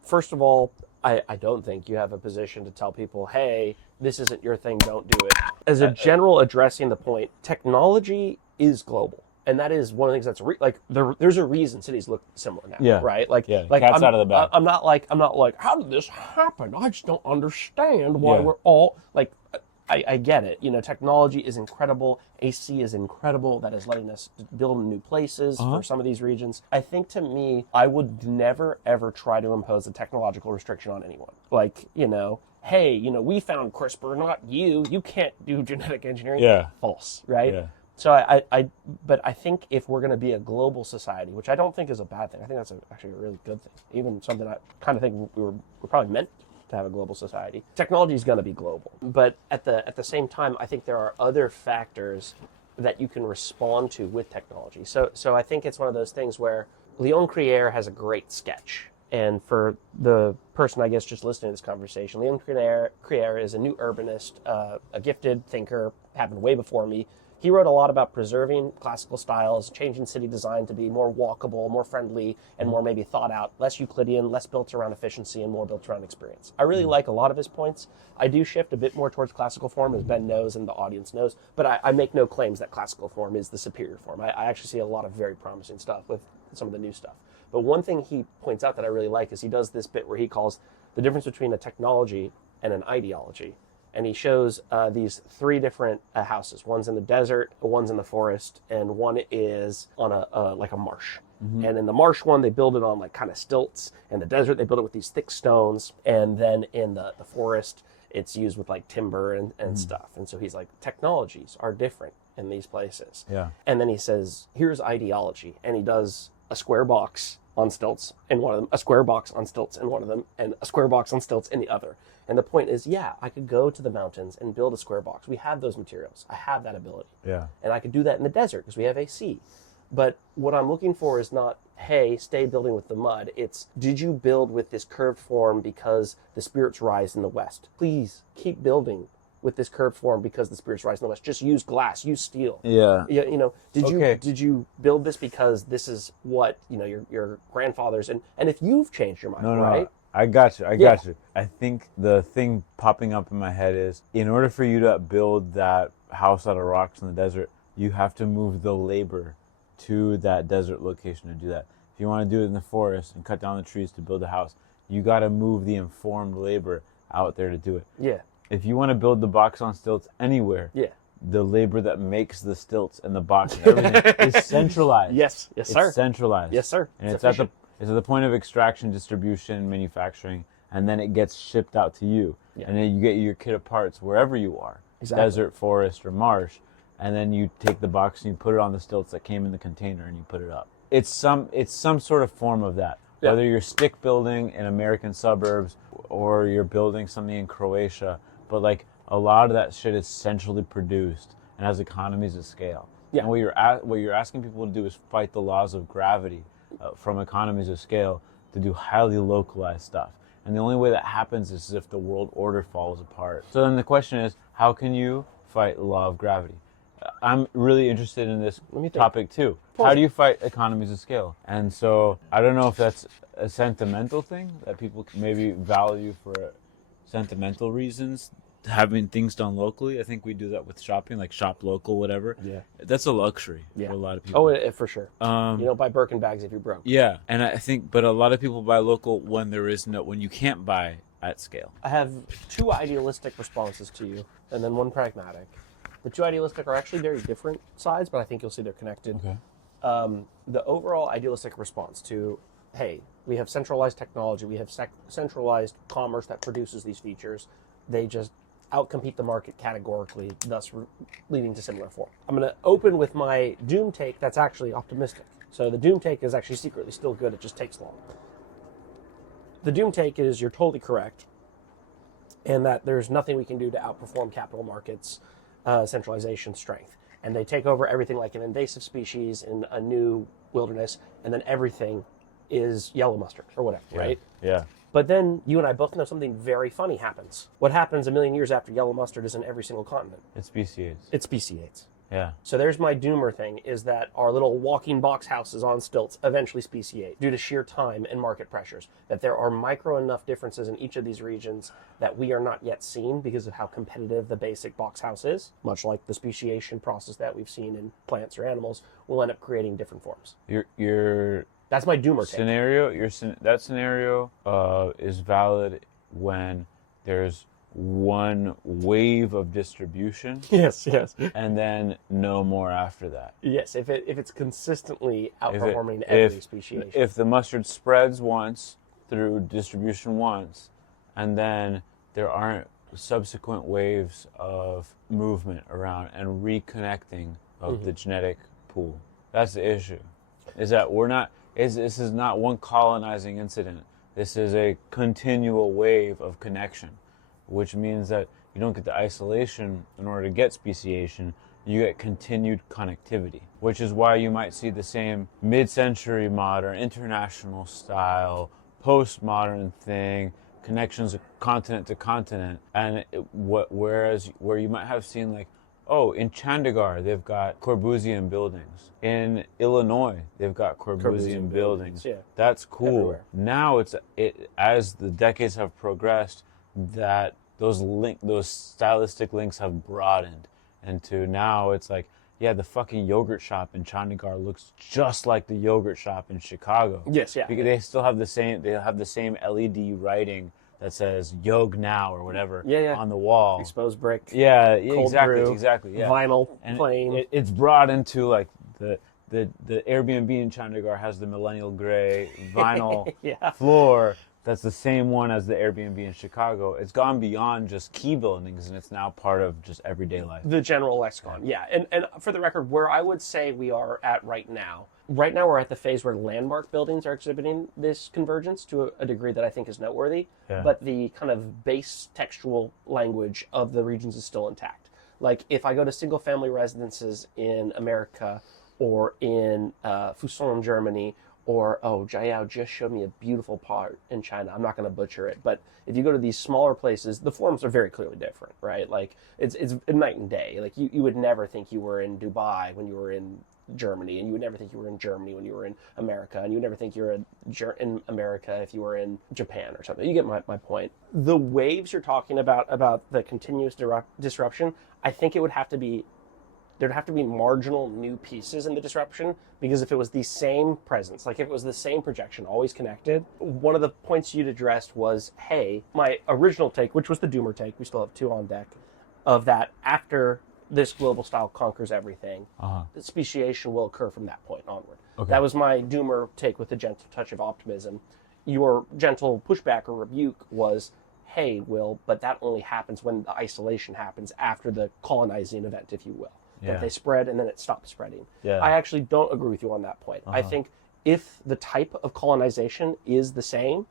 First of all, I don't think you have a position to tell people, hey, this isn't your thing, don't do it. As a general addressing the point, technology is global. And that is one of the things that's there's a reason cities look similar now, right? Cat's out of the bag. I'm not like, how did this happen? I just don't understand why we're all like, I get it. Technology is incredible. AC is incredible. That is letting us build new places for some of these regions. I think, to me, I would never, ever try to impose a technological restriction on anyone. Hey, we found CRISPR, not you. You can't do genetic engineering. Yeah. False, right? Yeah. So but I think if we're going to be a global society, which I don't think is a bad thing, I think that's actually a really good thing. Even something I kind of think we're probably meant to have a global society. Technology is going to be global, but at the same time, I think there are other factors that you can respond to with technology. So I think it's one of those things where Leon Crier has a great sketch And for the person, I guess, just listening to this conversation, Leon Crier is a new urbanist, a gifted thinker, happened way before me. He wrote a lot about preserving classical styles, changing city design to be more walkable, more friendly, and more maybe thought out, less Euclidean, less built around efficiency, and more built around experience. I really like a lot of his points. I do shift a bit more towards classical form, as Ben knows and the audience knows, but I make no claims that classical form is the superior form. I actually see a lot of very promising stuff with some of the new stuff. But one thing he points out that I really like is he does this bit where he calls the difference between a technology and an ideology. And he shows these three different houses. One's in the desert, one's in the forest, and one is on like a marsh. Mm-hmm. And in the marsh one, they build it on like kind of stilts. In the desert, they build it with these thick stones. And then in the forest, it's used with like timber and stuff. And so he's like, technologies are different in these places. Yeah. And then he says, here's ideology. And he does a square box on stilts in one of them, a square box on stilts in one of them, and a square box on stilts in the other. And the point is, yeah, I could go to the mountains and build a square box. We have those materials. I have that ability. Yeah. And I could do that in the desert because we have AC. But what I'm looking for is not, hey, stay building with the mud. It's, did you build with this curved form because the spirits rise in the west? Please keep building with this curved form because the spirits rise in the west. Just use glass, use steel. Yeah. You know, did you build this because this is what, you know, your grandfathers, and if you've changed your mind, right? I got you. I think the thing popping up in my head is, in order for you to build that house out of rocks in the desert, you have to move the labor to that desert location to do that. If you want to do it in the forest and cut down the trees to build a house, you got to move the informed labor out there to do it. Yeah. If you want to build the box on stilts anywhere, yeah, the labor that makes the stilts and the box and everything is centralized. Yes, sir. It's centralized. Yes, sir. And it's at the point of extraction, distribution, manufacturing, and then it gets shipped out to you. Yeah. And then you get your kit of parts wherever you are, desert, forest, or marsh, and then you take the box and you put it on the stilts that came in the container and you put it up. It's some sort of form of that. Yeah. Whether you're stick building in American suburbs or you're building something in Croatia, but like a lot of that shit is centrally produced and has economies of scale. Yeah. And what you're asking people to do is fight the laws of gravity from economies of scale to do highly localized stuff. And the only way that happens is if the world order falls apart. So then the question is, how can you fight the law of gravity? I'm really interested in this topic too. How do you fight economies of scale? And so I don't know if that's a sentimental thing that people maybe value for sentimental reasons, having things done locally. I think we do that with shopping, like shop local, whatever. Yeah. That's a luxury for a lot of people. Oh, for sure. You don't buy Birkin bags if you're broke. Yeah. And I think, but a lot of people buy local when when you can't buy at scale. I have two idealistic responses to you and then one pragmatic. The two idealistic are actually very different sides, but I think you'll see they're connected. Okay. The overall idealistic response to, hey, we have centralized technology, we have centralized commerce that produces these features. They just outcompete the market categorically, thus leading to similar form. I'm going to open with my doom take that's actually optimistic. So the doom take is actually secretly still good, it just takes long. The doom take is you're totally correct, and that there's nothing we can do to outperform capital markets' centralization strength. And they take over everything like an invasive species in a new wilderness, and then everything is yellow mustard or whatever, right? Yeah. But then you and I both know something very funny happens. What happens a million years after yellow mustard is in every single continent? It's speciates. It's speciates. Yeah. So there's my doomer thing, is that our little walking box houses on stilts eventually speciate due to sheer time and market pressures. That there are micro enough differences in each of these regions that we are not yet seeing because of how competitive the basic box house is. Much like the speciation process that we've seen in plants or animals will end up creating different forms. That's my doomer take. That scenario is valid when there's one wave of distribution. Yes. And then no more after that. Yes, if it's consistently outperforming every speciation. If the mustard spreads once through distribution once, and then there aren't subsequent waves of movement around and reconnecting of the genetic pool. That's the issue. Is that this is not one colonizing incident. This is a continual wave of connection, which means that you don't get the isolation in order to get speciation. You get continued connectivity, which is why you might see the same mid-century modern international style postmodern thing, connections of continent to continent, and whereas where you might have seen like, oh, in Chandigarh they've got Corbusian buildings. In Illinois they've got Corbusian buildings. Yeah. That's cool. Everywhere. Now as the decades have progressed, that those stylistic links have broadened, and to now it's like, yeah, the fucking yogurt shop in Chandigarh looks just like the yogurt shop in Chicago. Yes, yeah. Because they still have the same LED writing that says "Yog Now" or whatever on the wall. Exposed brick. Yeah, cold exactly, brew, exactly. Yeah. Vinyl And playing. it's brought into like the Airbnb in Chandigarh has the millennial gray vinyl floor. That's the same one as the Airbnb in Chicago. It's gone beyond just key buildings, and it's now part of just everyday life. The general lexicon, yeah. And for the record, where I would say we are at right now we're at the phase where landmark buildings are exhibiting this convergence to a degree that I think is noteworthy, but the kind of base textual language of the regions is still intact. Like, if I go to single-family residences in America or in Fuson, Germany, or, Jiao just showed me a beautiful part in China. I'm not going to butcher it. But if you go to these smaller places, the forms are very clearly different, right? Like, it's night and day. Like, you would never think you were in Dubai when you were in Germany, and you would never think you were in Germany when you were in America, and you would never think you were in America if you were in Japan or something. You get my point. The waves you're talking about the continuous disruption, I think it would have to be there'd have to be marginal new pieces in the disruption, because if it was the same presence, like if it was the same projection, always connected, one of the points you'd addressed was, hey, my original take, which was the Doomer take, we still have two on deck, of that after this global style conquers everything, the speciation will occur from that point onward. Okay. That was my Doomer take with the gentle touch of optimism. Your gentle pushback or rebuke was, hey, Will, but that only happens when the isolation happens after the colonizing event, if you will. That they spread and then it stops spreading. I actually don't agree with you on that point. I think if the type of colonization is the same,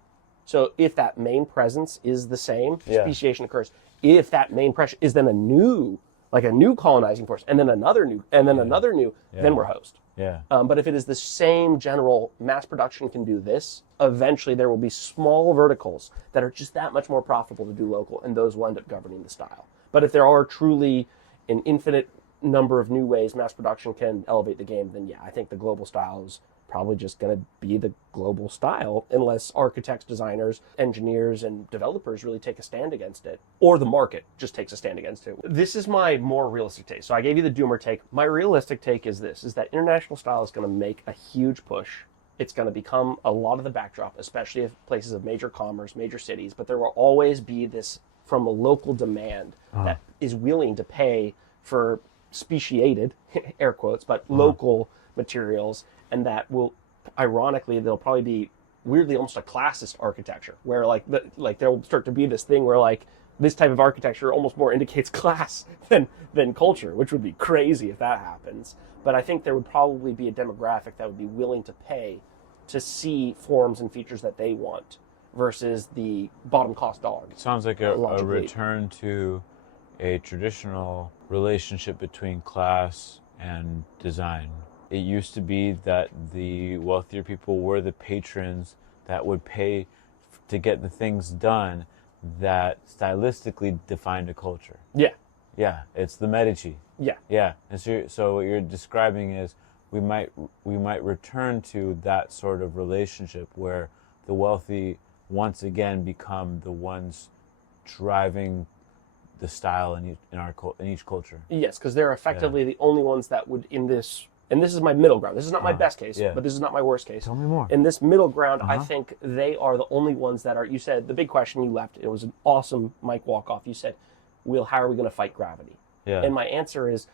so if that main presence is the same, speciation occurs. If that main pressure is then a new colonizing force, and then another new, and then another new, then we're host. But if it is the same general mass production can do this, eventually there will be small verticals that are just that much more profitable to do local, and those will end up governing the style. But if there are truly an infinite number of new ways mass production can elevate the game, then I think the global style is probably just going to be the global style, unless architects, designers, engineers, and developers really take a stand against it, or the market just takes a stand against it. This is my more realistic take. So I gave you the Doomer take. My realistic take is this, is that international style is going to make a huge push. It's going to become a lot of the backdrop, especially if places of major commerce, major cities, but there will always be this from a local demand that is willing to pay for speciated, air quotes, but local materials, and that will, ironically, there'll probably be weirdly almost a classist architecture, where there'll start to be this thing where like this type of architecture almost more indicates class than culture, which would be crazy if that happens. But I think there would probably be a demographic that would be willing to pay to see forms and features that they want versus the bottom cost dollar. It sounds like a return to a traditional relationship between class and design. It used to be that the wealthier people were the patrons that would pay to get the things done that stylistically defined a culture. Yeah, it's the Medici. Yeah, and so what you're describing is we might return to that sort of relationship where the wealthy once again become the ones driving the style in each culture. Yes, because they're effectively the only ones that would, in this, and this is my middle ground. This is not my best case, but this is not my worst case. Tell me more. In this middle ground, I think they are the only ones that are, you said, the big question you left, it was an awesome mic walk-off. You said, Will, how are we going to fight gravity? And my answer is,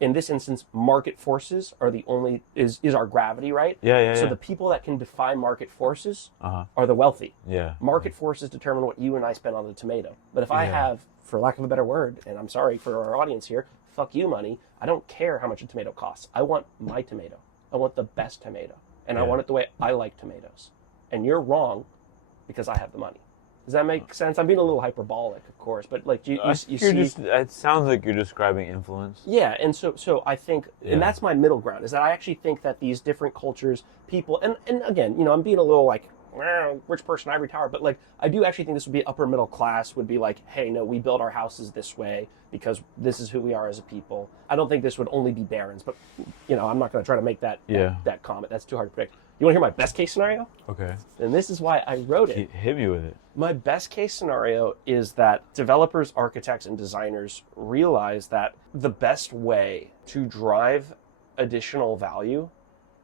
in this instance, market forces are the only, is our gravity, right? So the people that can defy market forces are the wealthy. Market forces determine what you and I spend on the tomato. But if I have, for lack of a better word, and I'm sorry for our audience here, fuck you money, I don't care how much a tomato costs. I want my tomato. I want the best tomato. And I want it the way I like tomatoes. And you're wrong because I have the money. Does that make sense? I'm being a little hyperbolic, of course, but like you see, it sounds like you're describing influence. Yeah, and so I think, and that's my middle ground, is that I actually think that these different cultures, people, and again, I'm being a little like rich person ivory tower, but like I do actually think this would be upper middle class would be like, hey, no, we build our houses this way because this is who we are as a people. I don't think this would only be barons, but I'm not going to try to make that comment. That's too hard to predict. You want to hear my best case scenario? Okay. And this is why I wrote it. Hit me with it. My best case scenario is that developers, architects, and designers realize that the best way to drive additional value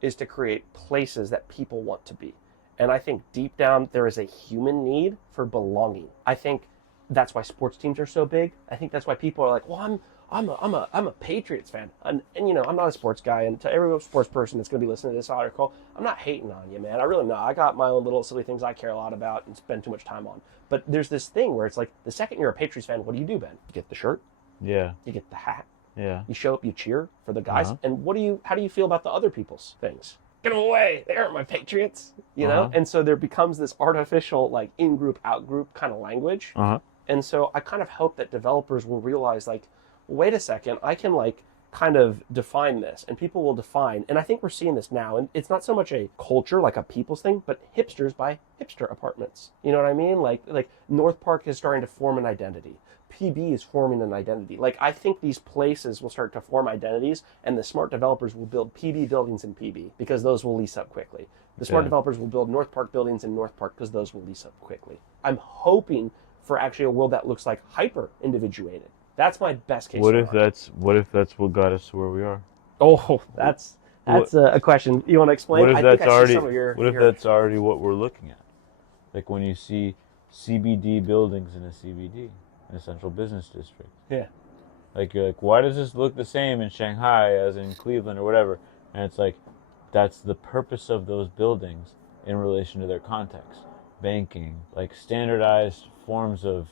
is to create places that people want to be. And I think deep down there is a human need for belonging. I think that's why sports teams are so big. I think that's why people are like, well, I'm a Patriots fan, and I'm not a sports guy. And to every sports person that's going to be listening to this article, I'm not hating on you, man. I really not. I got my own little silly things I care a lot about and spend too much time on. But there's this thing where it's like the second you're a Patriots fan, what do, Ben? You get the shirt. Yeah. You get the hat. Yeah. You show up, you cheer for the guys. And how do you feel about the other people's things? Get them away. They aren't my Patriots, you know? And so there becomes this artificial, like, in-group, out-group kind of language. And so I kind of hope that developers will realize, like, wait a second, I can, like, kind of define this, and people will define. And I think we're seeing this now. And it's not so much a culture, like a people's thing, but hipsters buy hipster apartments. You know what I mean? Like North Park is starting to form an identity. PB is forming an identity. Like, I think these places will start to form identities, and the smart developers will build PB buildings in PB because those will lease up quickly. The smart developers will build North Park buildings in North Park because those will lease up quickly. I'm hoping for actually a world that looks like hyper individuated. That's my best case scenario. What if that's what got us to where we are? Oh, that's a question. You want to explain? What if that's already what we're looking at? Like when you see CBD buildings in a CBD, in a central business district. Yeah. Like you're like, why does this look the same in Shanghai as in Cleveland or whatever? And it's like, that's the purpose of those buildings in relation to their context. Banking, like standardized forms of,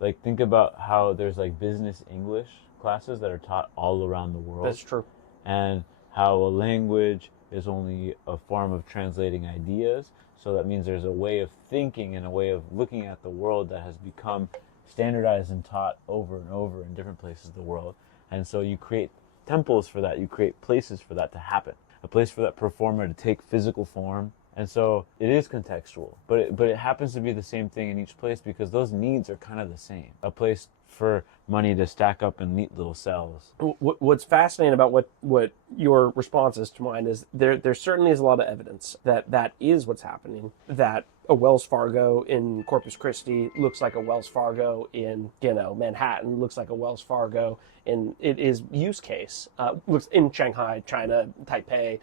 like, think about how there's like business English classes that are taught all around the world. That's true. And how a language is only a form of translating ideas. So that means there's a way of thinking and a way of looking at the world that has become standardized and taught over and over in different places of the world. And so you create temples for that. You create places for that to happen. A place for that performer to take physical form. And so it is contextual, but it happens to be the same thing in each place because those needs are kind of the same. A place for money to stack up in neat little cells. What's fascinating about what your response is to mine is there certainly is a lot of evidence that is what's happening, that a Wells Fargo in Corpus Christi looks like a Wells Fargo in Manhattan, looks like a Wells Fargo in it is use case looks in Shanghai, China, Taipei,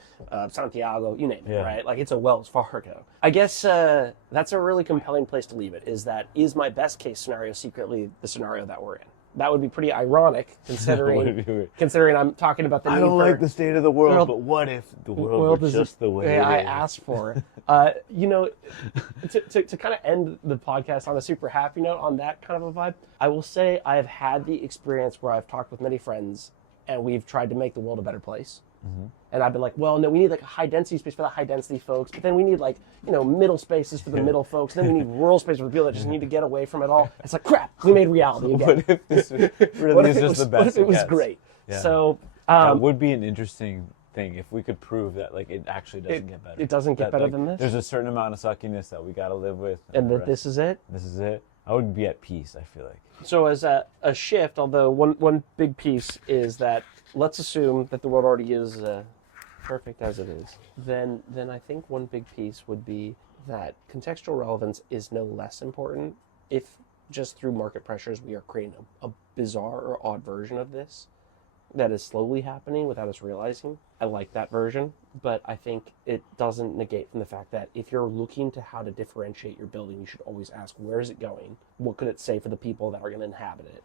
Santiago, you name it, right? Like it's a Wells Fargo. I guess that's a really compelling place to leave it. Is my best case scenario secretly the scenario that we're in? That would be pretty ironic, considering I'm talking about the need I don't like the state of the world, but what if the world was just the way I asked for? To kind of end the podcast on a super happy note, on that kind of a vibe, I will say I have had the experience where I've talked with many friends, and we've tried to make the world a better place. And I've been like, well, no, we need like a high density space for the high density folks, but then we need like, middle spaces for the middle folks. Then we need rural space for people that just need to get away from it all. It's like, crap, we made reality again. What if this really is just the best? What if it was great? Yeah. So that would be an interesting thing if we could prove that like it actually doesn't get better. It doesn't get better like, than this? There's a certain amount of suckiness that we got to live with. And that this is it? This is it. I would be at peace, I feel like. So as a shift, although one big piece is that let's assume that the world already is perfect as it is, then I think one big piece would be that contextual relevance is no less important if just through market pressures we are creating a bizarre or odd version of this that is slowly happening without us realizing. I like that version, but I think it doesn't negate from the fact that if you're looking to how to differentiate your building, you should always ask, where is it going? What could it say for the people that are going to inhabit it?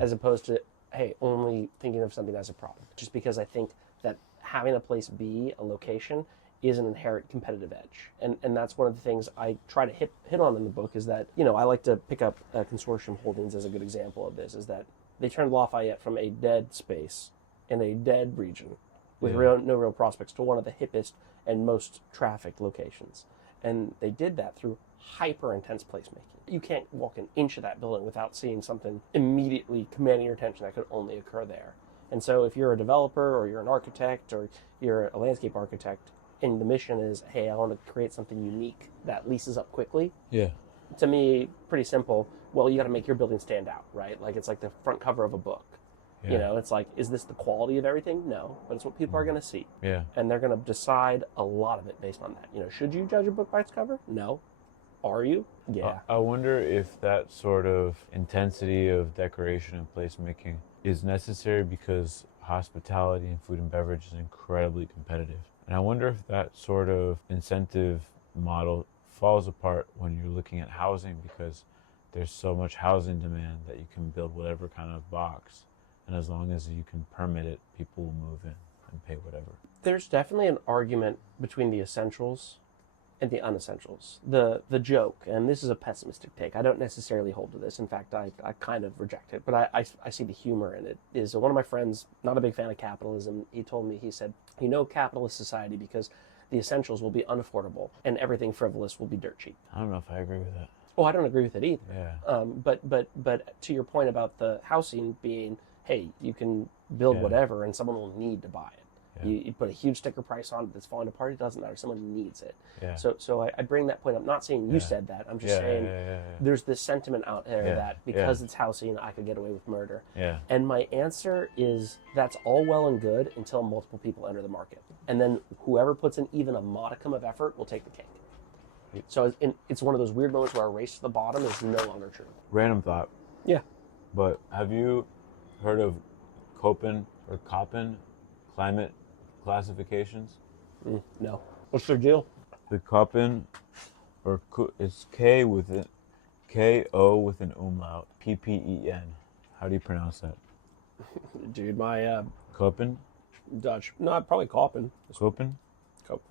As opposed to, hey, only thinking of something as a product. Just because I think that having a place be a location is an inherent competitive edge. And that's one of the things I try to hit on in the book is that, I like to pick up Consortium Holdings as a good example of this, is that they turned Lafayette from a dead space in a dead region with no real prospects to one of the hippest and most trafficked locations. And they did that through hyper intense placemaking. You can't walk an inch of that building without seeing something immediately commanding your attention that could only occur there. And so if you're a developer or you're an architect or you're a landscape architect, and the mission is, hey, I want to create something unique that leases up quickly. Yeah. To me, pretty simple. Well, you got to make your building stand out, right? Like it's like the front cover of a book. Yeah. You know, it's like, is this the quality of everything? No, but it's what people are going to see. Yeah. And they're going to decide a lot of it based on that. You know, should you judge a book by its cover? No. Are you? Yeah. I wonder if that sort of intensity of decoration and placemaking is necessary because hospitality and food and beverage is incredibly competitive. And I wonder if that sort of incentive model falls apart when you're looking at housing because there's so much housing demand that you can build whatever kind of box. And as long as you can permit it, people will move in and pay whatever. There's definitely an argument between the essentials and the unessentials. The joke, and this is a pessimistic take, I don't necessarily hold to this. In fact, I kind of reject it, but I see the humor in it. Is one of my friends, not a big fan of capitalism, he told me, he said, you know, capitalist society because the essentials will be unaffordable and everything frivolous will be dirt cheap. I don't know if I agree with that. Oh, I don't agree with it either. Yeah. But to your point about the housing being, hey, you can build whatever and someone will need to buy it. Yeah. You put a huge sticker price on it that's falling apart, it doesn't matter. Someone needs it. Yeah. So I bring that point up. Not saying you said that. I'm just saying there's this sentiment out there that because it's housing, I could get away with murder. Yeah. And my answer is that's all well and good until multiple people enter the market. And then whoever puts in even a modicum of effort will take the cake. So it's one of those weird moments where a race to the bottom is no longer true. Random thought. Yeah. But have you heard of Köppen climate classifications? No. What's their deal? The Köppen, it's K-O with an umlaut, P-P-E-N. How do you pronounce that? Dude, my Köppen? Dutch. No, I'd probably Köppen. Köppen?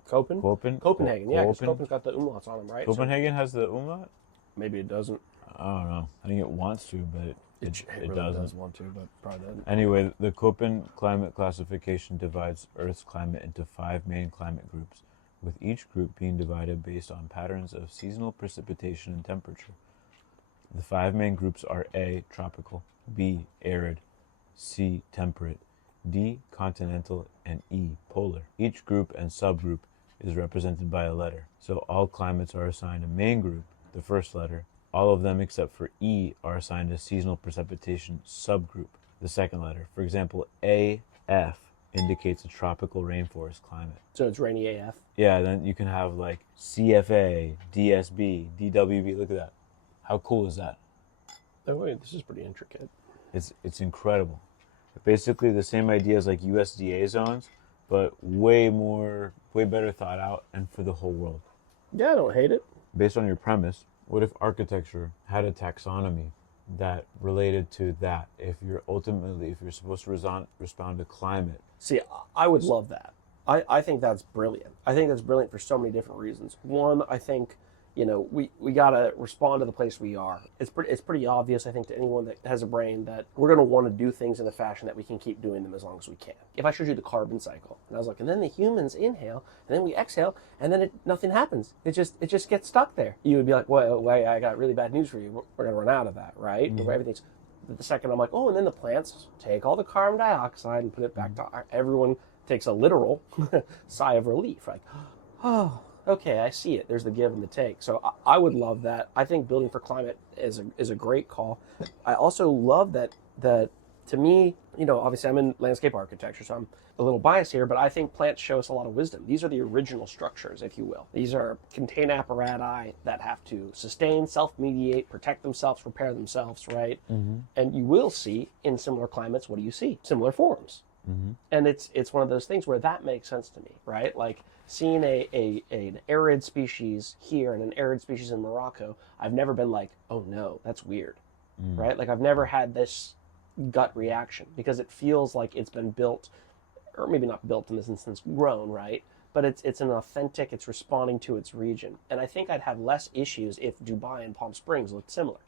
Copenhagen? Copenhagen. Yeah, because Copen's got the umlauts on them, right? Copenhagen has the umlaut? Maybe it doesn't. I don't know. I think it wants to, but it really doesn't. does want to, but probably doesn't. Anyway, the Köppen climate classification divides Earth's climate into 5 main climate groups, with each group being divided based on patterns of seasonal precipitation and temperature. The 5 main groups are A, tropical, B, arid, C, temperate, D, continental, and E, polar. Each group and subgroup is represented by a letter. So all climates are assigned a main group, the first letter. All of them except for E are assigned a seasonal precipitation subgroup, the second letter. For example, AF indicates a tropical rainforest climate. So it's rainy AF? Yeah, then you can have like CFA, DSB, DWB. Look at that. How cool is that? Oh, wait, this is pretty intricate. It's incredible. Basically the same idea as like USDA zones, but way better thought out and for the whole world. Yeah, I don't hate it. Based on your premise, what if architecture had a taxonomy that related to that? If you're supposed to respond to climate. See, I would love that. I think that's brilliant. I think that's brilliant for so many different reasons. One, I think, you know, we gotta respond to the place we are. It's pretty obvious, I think, to anyone that has a brain that we're gonna want to do things in a fashion that we can keep doing them as long as we can. If I showed you the carbon cycle, and I was like, and then the humans inhale, and then we exhale, and then nothing happens. It just gets stuck there. You would be like, well, wait, I got really bad news for you. We're gonna run out of that, right? Mm-hmm. Everything's. The second I'm like, oh, and then the plants take all the carbon dioxide and put it back to everyone takes a literal sigh of relief, like, oh. Okay, I see it. There's the give and the take. So I would love that. I think building for climate is a great call. I also love that to me, you know, obviously I'm in landscape architecture, so I'm a little biased here, but I think plants show us a lot of wisdom. These are the original structures, if you will. These are contained apparatus that have to sustain, self-mediate, protect themselves, repair themselves, right? Mm-hmm. And you will see in similar climates, what do you see? Similar forms. Mm-hmm. And it's one of those things where that makes sense to me, right? Like, seeing an arid species here and an arid species in Morocco, I've never been like, oh no, that's weird, right? Like I've never had this gut reaction because it feels like it's been built, or maybe not built in this instance, grown, right? But it's an authentic, it's responding to its region. And I think I'd have less issues if Dubai and Palm Springs looked similar.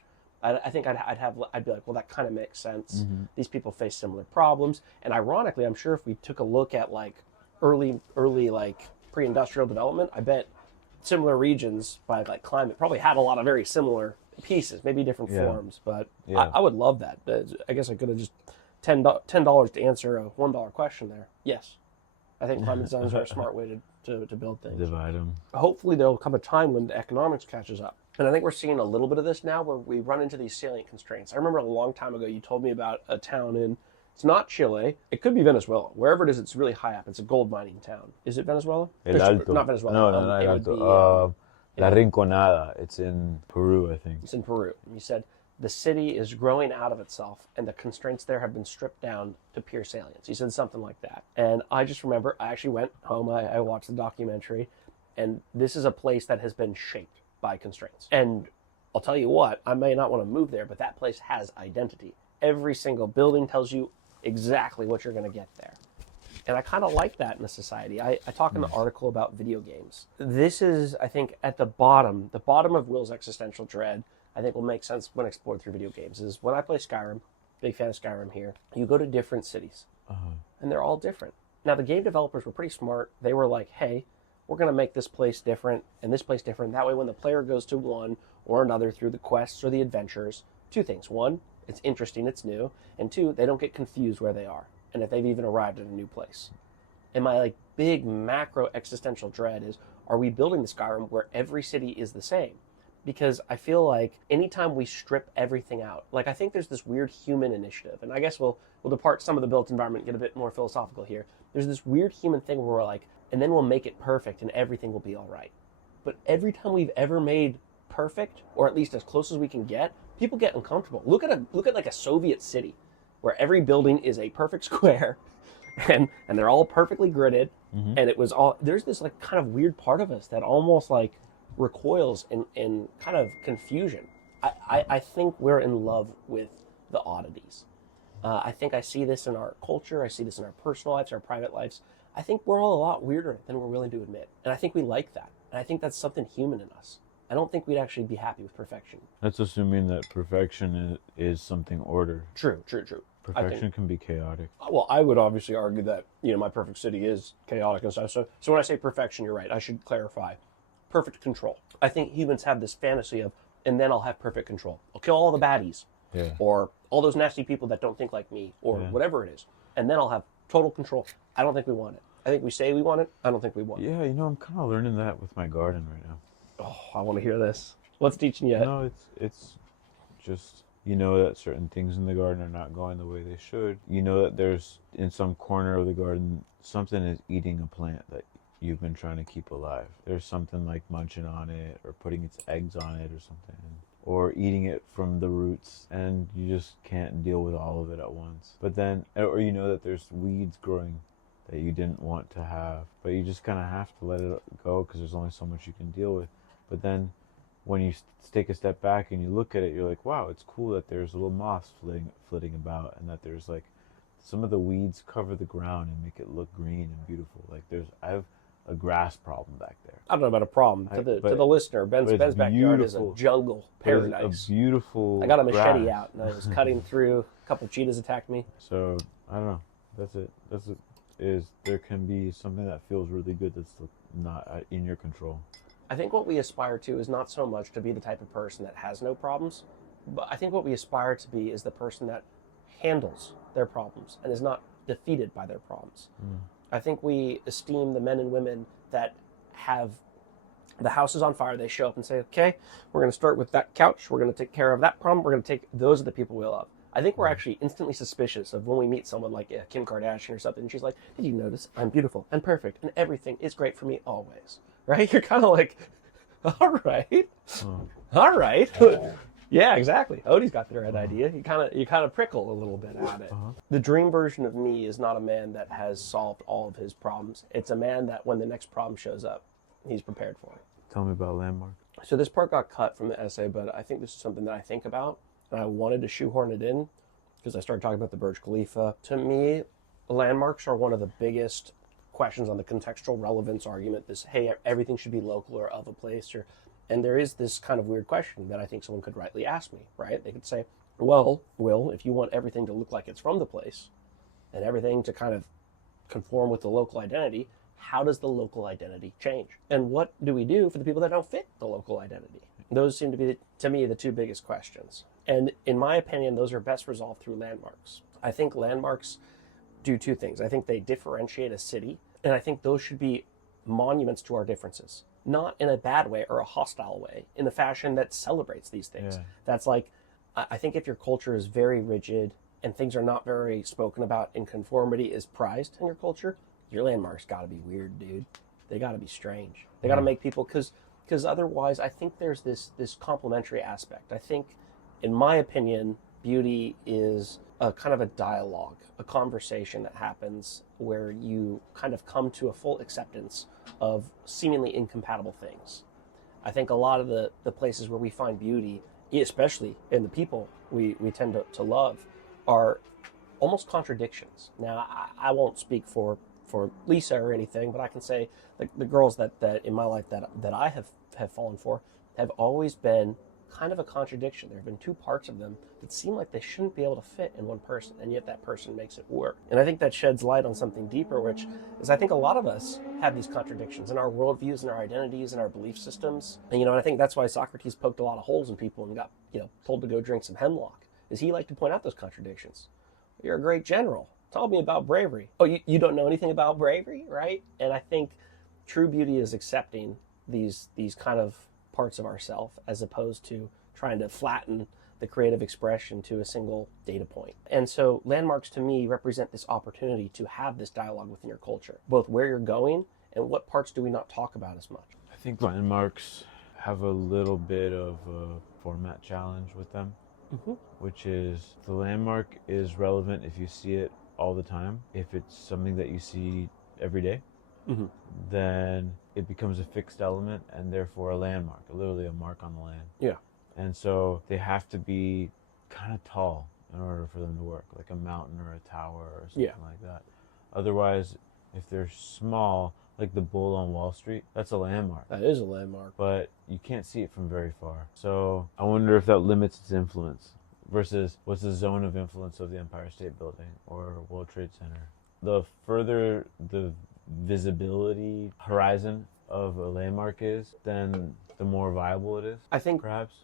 I think I'd be like, well, that kind of makes sense. Mm-hmm. These people face similar problems. And ironically, I'm sure if we took a look at like early like pre-industrial development, I bet similar regions by like climate probably had a lot of very similar pieces, maybe different forms, but I would love that. I guess I could have just $10 to answer a $1 question there. Yes. I think climate zones are a smart way to build things. Divide them. Hopefully there'll come a time when the economics catches up. And I think we're seeing a little bit of this now where we run into these salient constraints. I remember a long time ago you told me about a town it's not Chile, it could be Venezuela. Wherever it is, it's really high up. It's a gold mining town. Is it Venezuela? El Alto. Not Venezuela. No, not El Alto. La Rinconada. It's in Peru, I think. It's in Peru. You said the city is growing out of itself and the constraints there have been stripped down to pure salience. You said something like that. And I just remember, I actually went home, I watched the documentary, and this is a place that has been shaped by constraints. And I'll tell you what, I may not want to move there, but that place has identity. Every single building tells you exactly what you're going to get there. And I kind of like that in a society. I talk in the article about video games. This is, I think, at the bottom of Will's existential dread, I think will make sense when explored through video games, is when I play Skyrim, big fan of Skyrim here, you go to different cities, and they're all different. Now, the game developers were pretty smart. They were like, hey, we're going to make this place different and this place different. That way, when the player goes to one or another through the quests or the adventures, two things. One, it's interesting, it's new. And two, they don't get confused where they are and if they've even arrived at a new place. And my big macro existential dread is, are we building the Skyrim where every city is the same? Because I feel like anytime we strip everything out, I think there's this weird human initiative, and I guess we'll depart some of the built environment, get a bit more philosophical here. There's this weird human thing where we're like, and then we'll make it perfect and everything will be all right. But every time we've ever made perfect, or at least as close as we can get, people get uncomfortable. Look at a Soviet city where every building is a perfect square and they're all perfectly gridded, and it was all, there's this kind of weird part of us that almost recoils in kind of confusion. I think we're in love with the oddities. I think I see this in our culture, I see this in our personal lives, our private lives. I think we're all a lot weirder than we're willing to admit. And I think we like that. And I think that's something human in us. I don't think we'd actually be happy with perfection. That's assuming that perfection is something ordered. True. Perfection can be chaotic. Well, I would obviously argue that, my perfect city is chaotic and stuff. So when I say perfection, you're right. I should clarify. Perfect control. I think humans have this fantasy of, and then I'll have perfect control. I'll kill all the baddies. Yeah. Or all those nasty people that don't think like me, or whatever it is. And then I'll have total control. I don't think we want it. I think we say we want it. I don't think we want it. Yeah, I'm kind of learning that with my garden right now. Oh, I want to hear this. What's teaching you? No, it's just, that certain things in the garden are not going the way they should. That there's, in some corner of the garden, something is eating a plant that you've been trying to keep alive. There's something like munching on it or putting its eggs on it or something, or eating it from the roots, and you just can't deal with all of it at once. But then, or that there's weeds growing that you didn't want to have, but you just kind of have to let it go because there's only so much you can deal with. But then when you take a step back and you look at it, you're like, wow, it's cool that there's little moths flitting about, and that there's some of the weeds cover the ground and make it look green and beautiful. I have a grass problem back there. I don't know about a problem. To the listener, Ben's backyard is a jungle paradise. It's a beautiful I got a machete grass. out and I was cutting through. A couple cheetahs attacked me. So, I don't know. That's it. There can be something that feels really good that's not in your control. I think what we aspire to is not so much to be the type of person that has no problems, but I think what we aspire to be is the person that handles their problems and is not defeated by their problems. I think we esteem the men and women that have the house is on fire. They show up and say, okay, we're going to start with that couch. We're going to take care of that problem. We're going to take, those are the people we love. I think we're actually instantly suspicious of when we meet someone like Kim Kardashian or something. And she's like, did you notice I'm beautiful and perfect and everything is great for me always, right? You're kind of like, all right, all right. Yeah, exactly. Odie's got the right idea. You kind of prickle a little bit at it. The dream version of me is not a man that has solved all of his problems. It's a man that when the next problem shows up, he's prepared for it. Tell me about Landmark. So this part got cut from the essay, but I think this is something that I think about, and I wanted to shoehorn it in because I started talking about the Burj Khalifa. To me, landmarks are one of the biggest questions on the contextual relevance argument. This, hey, everything should be local or of a place, and there is this kind of weird question that I think someone could rightly ask me, right? They could say, well, Will, if you want everything to look like it's from the place and everything to kind of conform with the local identity, how does the local identity change? And what do we do for the people that don't fit the local identity? Those seem to be, to me, the two biggest questions. And in my opinion, those are best resolved through landmarks. I think landmarks do two things. I think they differentiate a city, And I think those should be monuments to our differences, not in a bad way or a hostile way, in a fashion that celebrates these things. Yeah. That's like, I think if your culture is very rigid and things are not very spoken about and conformity is prized in your culture, your landmarks got to be weird, dude. They got to be strange. They got to make people, because otherwise I think there's this complementary aspect. I think, in my opinion, beauty is a kind of a dialogue, a conversation that happens where you kind of come to a full acceptance of seemingly incompatible things. I think a lot of the places where we find beauty, especially in the people we tend to love, are almost contradictions. Now, I won't speak for Lisa or anything, but I can say the girls that in my life that I have fallen for have always been kind of a contradiction. There have been two parts of them that seem like they shouldn't be able to fit in one person, and yet that person makes it work. And I think that sheds light on something deeper, which is I think a lot of us have these contradictions in our worldviews and our identities and our belief systems. And, and I think that's why Socrates poked a lot of holes in people and got, told to go drink some hemlock, is he liked to point out those contradictions. You're a great general. Tell me about bravery. Oh, you don't know anything about bravery, right? And I think true beauty is accepting these kind of parts of ourselves as opposed to trying to flatten the creative expression to a single data point. And so landmarks to me represent this opportunity to have this dialogue within your culture, both where you're going and what parts do we not talk about as much. I think landmarks have a little bit of a format challenge with them, which is the landmark is relevant if you see it all the time. If it's something that you see every day, then it becomes a fixed element and therefore a landmark, literally a mark on the land. Yeah. And so they have to be kind of tall in order for them to work, like a mountain or a tower or something like that. Otherwise, if they're small, like the bull on Wall Street, that's a landmark. That is a landmark. But you can't see it from very far. So I wonder if that limits its influence versus what's the zone of influence of the Empire State Building or World Trade Center. The further the visibility horizon of a landmark is, then the more viable it is. I think perhaps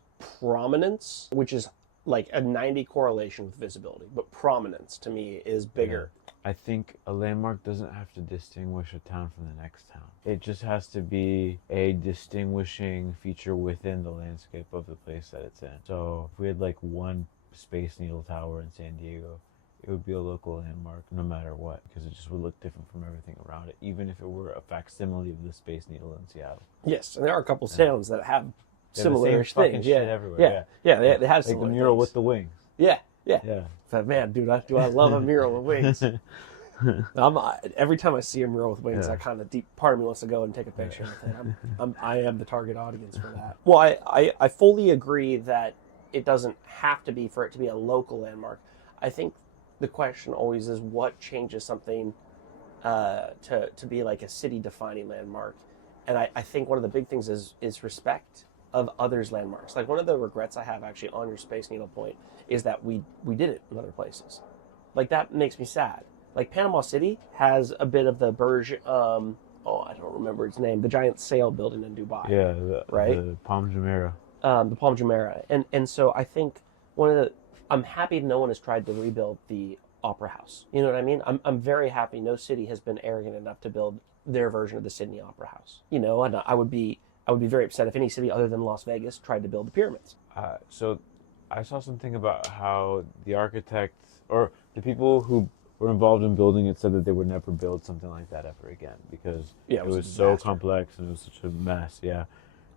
prominence, which is like a 90 correlation with visibility, but prominence to me is bigger. Yeah. I think a landmark doesn't have to distinguish a town from the next town. It just has to be a distinguishing feature within the landscape of the place that it's in. So if we had like one Space Needle Tower in San Diego, it would be a local landmark no matter what, because it just would look different from everything around it, even if it were a facsimile of the Space Needle in Seattle. Yes, and there are a couple towns that have similar things. Shit everywhere. Yeah, they have like similar the mural things. with the wings. Yeah. Yeah. Man, dude, do I love a mural with wings? Every time I see a mural with wings, I kind of part of me wants to go and take a picture with it. I am the target audience for that. Well, I fully agree that it doesn't have to be for it to be a local landmark. I think the question always is what changes something to be like a city-defining landmark. And I think one of the big things is respect of others' landmarks. Like one of the regrets I have actually on your Space Needle point is that we did it in other places. Like that makes me sad. Like Panama City has a bit of the Burj, I don't remember its name, the giant sail building in Dubai. Yeah, the Palm Jumeirah. The Palm Jumeirah. And so I think I'm happy no one has tried to rebuild the Opera House. You know what I mean? I'm very happy no city has been arrogant enough to build their version of the Sydney Opera House. And I would be very upset if any city other than Las Vegas tried to build the pyramids. So I saw something about how the architects or the people who were involved in building it said that they would never build something like that ever again because it was so complex and it was such a mess. Yeah.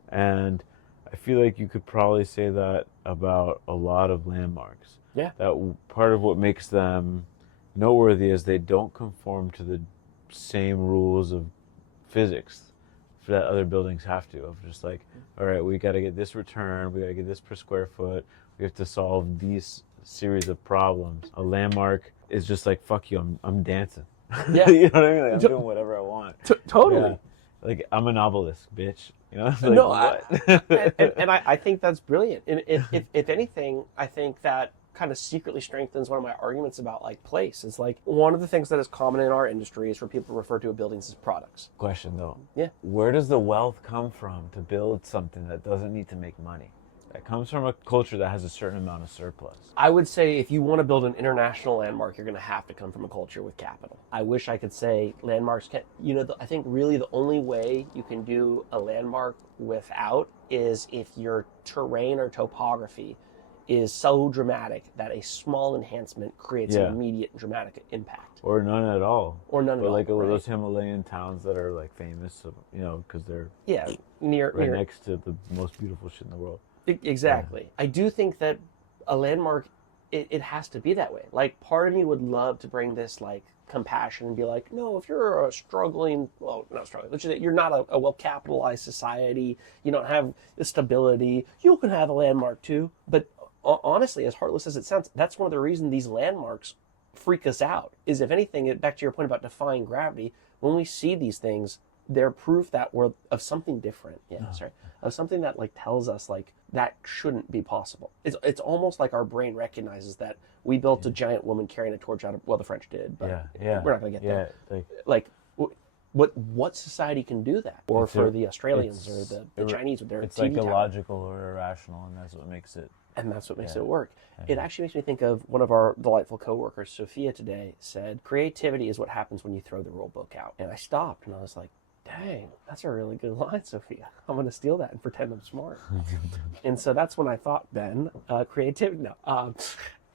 And I feel like you could probably say that about a lot of landmarks. Yeah. That part of what makes them noteworthy is they don't conform to the same rules of physics that other buildings have to. Of just like, all right, we got to get this return, we got to get this per square foot, we have to solve these series of problems. A landmark is just like, fuck you, I'm dancing. Yeah. You know what I mean? Like, I'm doing whatever I want. Totally. Yeah. Like, I'm an obelisk, bitch. You know? Like, no, what? and I think that's brilliant. And if anything, I think that kind of secretly strengthens one of my arguments about like place. It's like one of the things that is common in our industry is for people to refer to buildings as products. Question though. Yeah. Where does the wealth come from to build something that doesn't need to make money? It comes from a culture that has a certain amount of surplus. I would say if you want to build an international landmark, you're going to have to come from a culture with capital. I wish I could say landmarks can, I think really the only way you can do a landmark without is if your terrain or topography is so dramatic that a small enhancement creates an immediate dramatic impact. Or none at all. Or none at all. Like those Himalayan towns that are like famous, because they're near next to the most beautiful shit in the world. Exactly. Yeah. I do think that a landmark, it has to be that way. Like, part of me would love to bring this like compassion and be like, no, if you're a struggling, well, not struggling, let's just say you're not a well-capitalized society, you don't have the stability, you can have a landmark too. But honestly, as heartless as it sounds, that's one of the reasons these landmarks freak us out, is if anything, back to your point about defying gravity, when we see these things, they're proof that we're of something different. Of something that like tells us like that shouldn't be possible. It's almost like our brain recognizes that we built a giant woman carrying a torch out of, well, the French did, but we're not going to get there. Like what society can do that? Or for the Australians or the Chinese with their it's TV like tower. illogical or irrational, and that's what makes it. And that's what makes it work. It actually makes me think of one of our delightful coworkers, Sophia, today said, creativity is what happens when you throw the rule book out. And I stopped and I was like, dang, that's a really good line, Sophia. I'm going to steal that and pretend I'm smart. And so that's when I thought, Ben, creativity. No.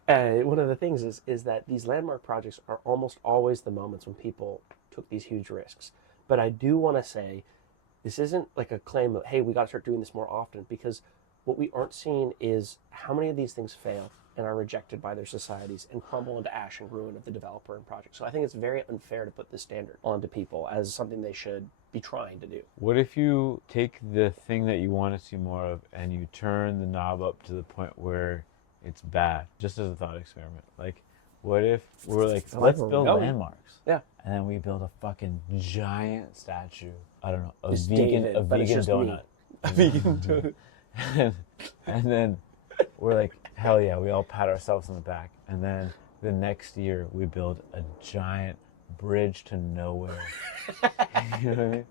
One of the things is that these landmark projects are almost always the moments when people took these huge risks. But I do want to say, this isn't like a claim of, hey, we got to start doing this more often, because what we aren't seeing is how many of these things fail and are rejected by their societies and crumble into ash and ruin of the developer and project. So I think it's very unfair to put this standard onto people as something they should be trying to do. What if you take the thing that you want to see more of and you turn the knob up to the point where it's bad, just as a thought experiment? Like, what if we're like, let's build landmarks. Yeah. And then we build a fucking giant statue. I don't know, a It's vegan David, donut. A vegan donut. and then we're like, hell yeah, we all pat ourselves on the back. And then the next year we build a giant bridge to nowhere. You know what I mean?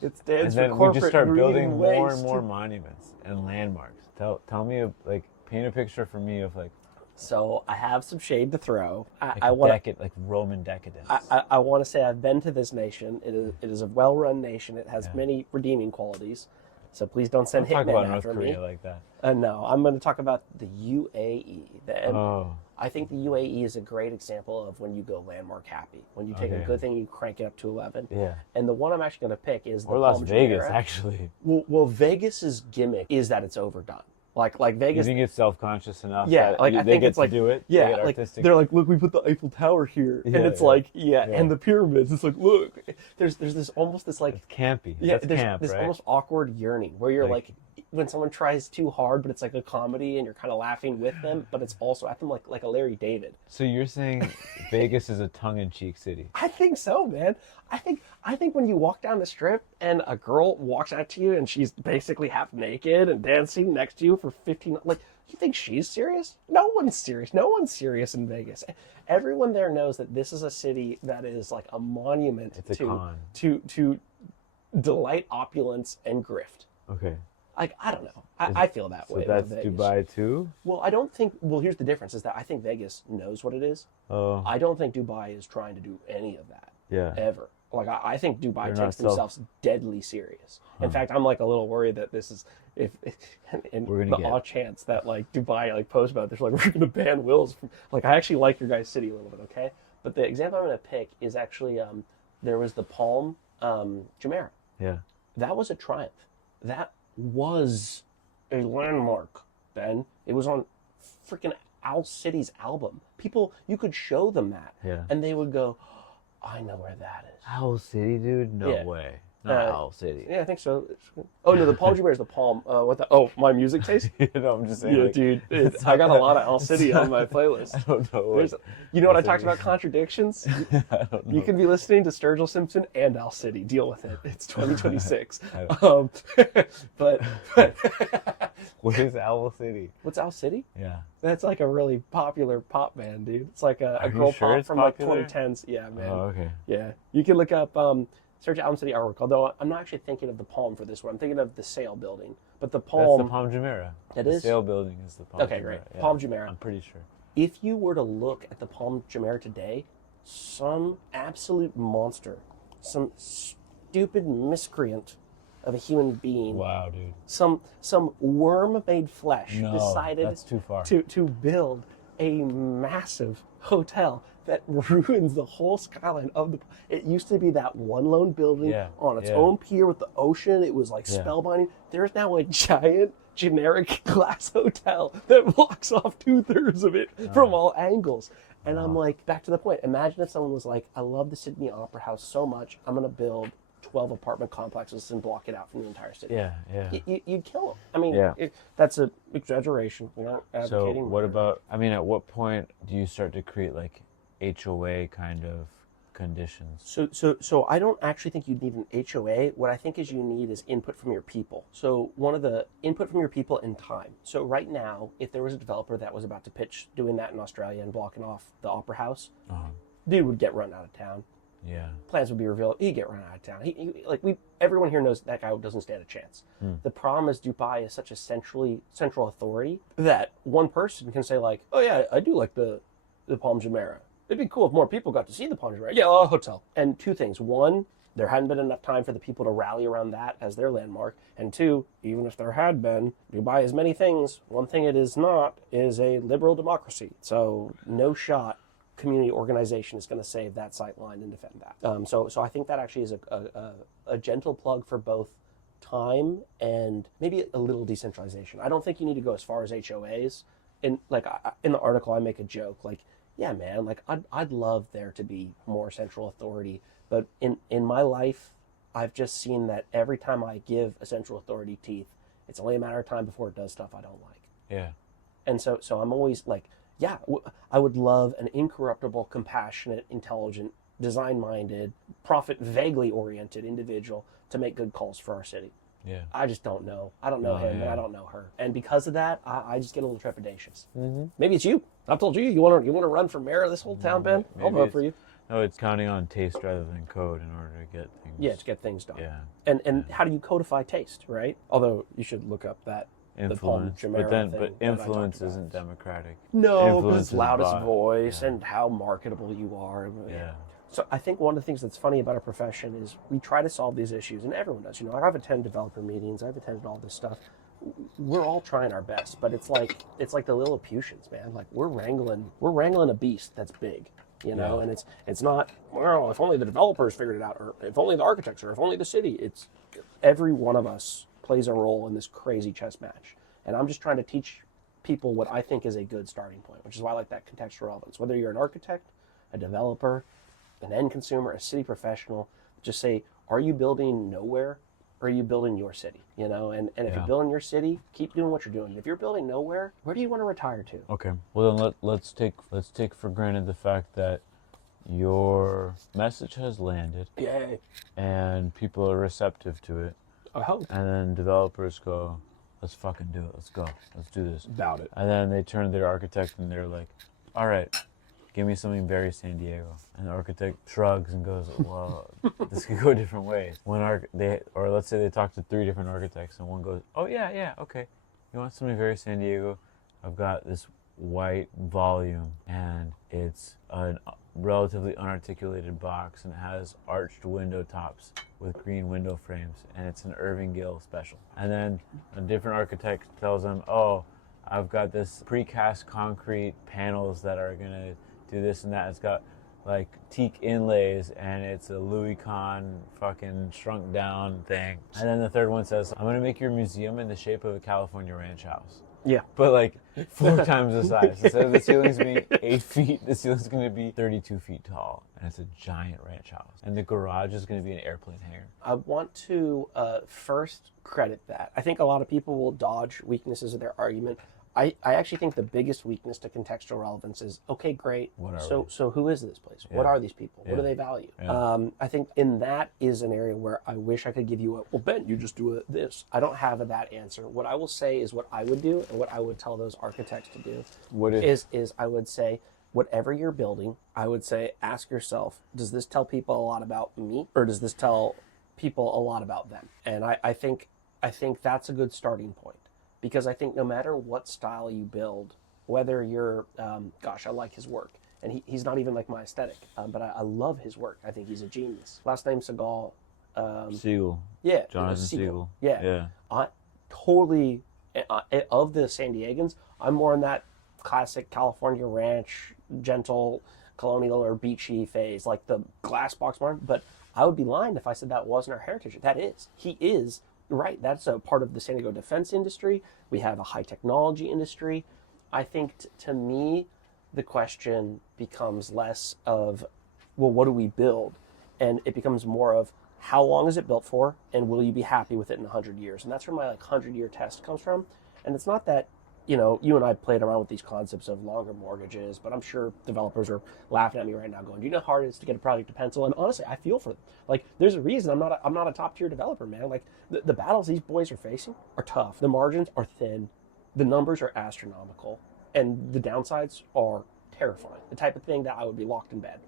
It stands and for then corporate we just start building green more waste. and more monuments and landmarks. Tell me, like, paint a picture for me of like. So I have some shade to throw. I want like Roman decadence. I want to say I've been to this nation. It is a well-run nation. It has many redeeming qualities. So please don't send hitmen after me. Talk about North Korea like that. No, I'm going to talk about the UAE. I think the UAE is a great example of when you go landmark happy. When you take a good thing, you crank it up to 11. Yeah. And the one I'm actually going to pick is the Las Palm Vegas, Jumeirah. actually. Well, Vegas's gimmick is that it's overdone. Like Vegas. You think it's self-conscious enough? Yeah, that like I think it's like, to do it. Yeah, like they're like, look, we put the Eiffel Tower here, and it's like, and the pyramids. It's like, look, there's this almost this like it's campy. Yeah, that's there's camp, this right? almost awkward yearning where you're like when someone tries too hard, but it's like a comedy, and you're kind of laughing with them, but it's also at them like a Larry David. So you're saying Vegas is a tongue-in-cheek city? I think so, man. I think when you walk down the strip and a girl walks out to you and she's basically half naked and dancing next to you for 15, like, you think she's serious? No one's serious. No one's serious in Vegas. Everyone there knows that this is a city that is like a monument to delight, opulence, and grift. Okay. Like, I don't know. I feel that way. So that's Vegas. Dubai too? Well, I don't think, here's the difference, is that I think Vegas knows what it is. Oh. I don't think Dubai is trying to do any of that. Yeah. Ever. Like, I think Dubai takes themselves deadly serious. In fact, I'm like a little worried that this is, if the odd chance that like Dubai like posts about this, like, we're going to ban wills from, like, I actually like your guys' city a little bit, okay? But the example I'm going to pick is actually, there was the Palm Jumeirah. Yeah. That was a triumph. That was a landmark, Ben. It was on freaking Owl City's album. People, you could show them that, and they would go, I know where that is. Owl City, dude? No way. Not Owl City. Yeah, I think so. Oh, no, the Palm Jumeirah is the Palm. My music taste? No, I'm just saying. Yeah, like, dude, I got a lot of Owl City on my playlist. I don't know. You know what I talked about? Contradictions? I don't know. You can be listening to Sturgill Simpson and Owl City. Deal with it. It's 2026. But what is Owl City? What's Owl City? Yeah. That's like a really popular pop band, dude. It's like a girl pop from popular? like 2010s. Yeah, man. Oh, okay. Yeah. You can look up, search Owl City artwork, although I'm not actually thinking of the Palm for this one. I'm thinking of the Sail building. But the That's Palm... the Palm Jumeirah. It the is? sail building is the Palm Okay, Jumeirah. great. Yeah, Palm Jumeirah. I'm pretty sure. If you were to look at the Palm Jumeirah today, some absolute monster, some stupid miscreant of a human being, Wow, dude. some worm-made flesh No, decided that's too far. to build a massive hotel that ruins the whole skyline of the... It used to be that one lone building on its own pier with the ocean. It was like spellbinding. There's now a giant generic glass hotel that blocks off 2/3 of it from all angles. And I'm like, back to the point. Imagine if someone was like, I love the Sydney Opera House so much, I'm going to build 12 apartment complexes and block it out from the entire city. Yeah, yeah. You'd kill them. I mean, that's an exaggeration. We're not advocating. So what about, I mean, at what point do you start to create like HOA kind of conditions? So I don't actually think you need an HOA. What I think is you need is input from your people. So one of the input from your people in time. So right now, if there was a developer that was about to pitch doing that in Australia and blocking off the Opera House, dude would get run out of town. Yeah. Plans would be revealed. He'd get run out of town. Everyone here knows that guy doesn't stand a chance. The problem is Dubai is such a central authority that one person can say like, oh yeah, I do like the Palm Jumeirah. It'd be cool if more people got to see the Palm Jumeirah. Yeah, a hotel. And two things. One, there hadn't been enough time for the people to rally around that as their landmark. And two, even if there had been, Dubai is many things. One thing it is not is a liberal democracy. So no shot community organization is going to save that sight line and defend that. So I think that actually is a gentle plug for both time and maybe a little decentralization. I don't think you need to go as far as HOAs. In the article, I make a joke like, yeah, man, like I'd love there to be more central authority, but in my life, I've just seen that every time I give a central authority teeth, it's only a matter of time before it does stuff I don't like. Yeah. And so I'm always like, yeah, I would love an incorruptible, compassionate, intelligent, design-minded, profit vaguely oriented individual to make good calls for our city. Yeah. I just don't know. I don't know him, and I don't know her. And because of that, I just get a little trepidatious. Mm-hmm. Maybe it's you. I've told you want to run for mayor of this whole town, Ben. I'll vote for you. No, it's counting on taste rather than code in order to get things. Yeah, to get things done. Yeah. And how do you codify taste, right? Although you should look up that influence, the Palm Jumeirah but influence isn't democratic. No, because it's loudest voice and how marketable you are. Yeah. So I think one of the things that's funny about our profession is we try to solve these issues, and everyone does. I've attended developer meetings, I've attended all this stuff. We're all trying our best, but it's like the Lilliputians, man. Like we're wrangling a beast that's big, and it's not, well, if only the developers figured it out, or if only the architects, or if only the city. It's every one of us plays a role in this crazy chess match. And I'm just trying to teach people what I think is a good starting point, which is why I like that contextual relevance. Whether you're an architect, a developer, an end consumer, a city professional, just say, are you building nowhere or are you building your city? And if you're building your city, keep doing what you're doing. If you're building nowhere, where do you want to retire to? Okay. Well, then let's take for granted the fact that your message has landed. Yay. And people are receptive to it. I hope. And then developers go, let's fucking do it. Let's go. Let's do this. About it. And then they turn to their architect and they're like, all right, give me something very San Diego. And the architect shrugs and goes, well, this could go different ways. Or let's say they talk to 3 different architects and one goes, oh yeah, okay. You want something very San Diego? I've got this white volume and it's a relatively unarticulated box and it has arched window tops with green window frames and it's an Irving Gill special. And then a different architect tells them, oh, I've got this precast concrete panels that are gonna do this and that. It's got like teak inlays and it's a Louis Kahn fucking shrunk down thing. And then the third one says, I'm gonna make your museum in the shape of a California ranch house. Yeah. But like 4 times the size. Instead of the ceiling's being 8 feet, the ceiling's going to be 32 feet tall. And it's a giant ranch house. And the garage is going to be an airplane hangar. I want to first credit that. I think a lot of people will dodge weaknesses of their argument. I actually think the biggest weakness to contextual relevance is, okay, great. So who is this place? Yeah. What are these people? What do they value? Yeah. I think in that is an area where I wish I could give you well, Ben, you just do this. I don't have that answer. What I will say is what I would do and what I would tell those architects to do is I would say, whatever you're building, I would say, ask yourself, does this tell people a lot about me or does this tell people a lot about them? And I think I think that's a good starting point, because I think no matter what style you build, whether you're, gosh, I like his work, and he's not even like my aesthetic, but I love his work. I think he's a genius. Last name Seagal. Siegel. Yeah, Jonathan Siegel. Yeah. I totally, of the San Diegans, I'm more in that classic California ranch, gentle, colonial or beachy phase, like the glass box barn. But I would be lying if I said that wasn't our heritage. That is. He is, right. That's a part of the San Diego defense industry. We have a high technology industry. I think to me, the question becomes less of, well, what do we build? And it becomes more of, how long is it built for, and will you be happy with it in 100 years? And that's where my 100-year test comes from. And it's not that, you and I played around with these concepts of longer mortgages, but I'm sure developers are laughing at me right now going, do you know how hard it is to get a project to pencil? And honestly, I feel for them. Like, there's a reason I'm not a top-tier developer, man. Like, the battles these boys are facing are tough. The margins are thin. The numbers are astronomical. And the downsides are terrifying. The type of thing that I would be locked in bed.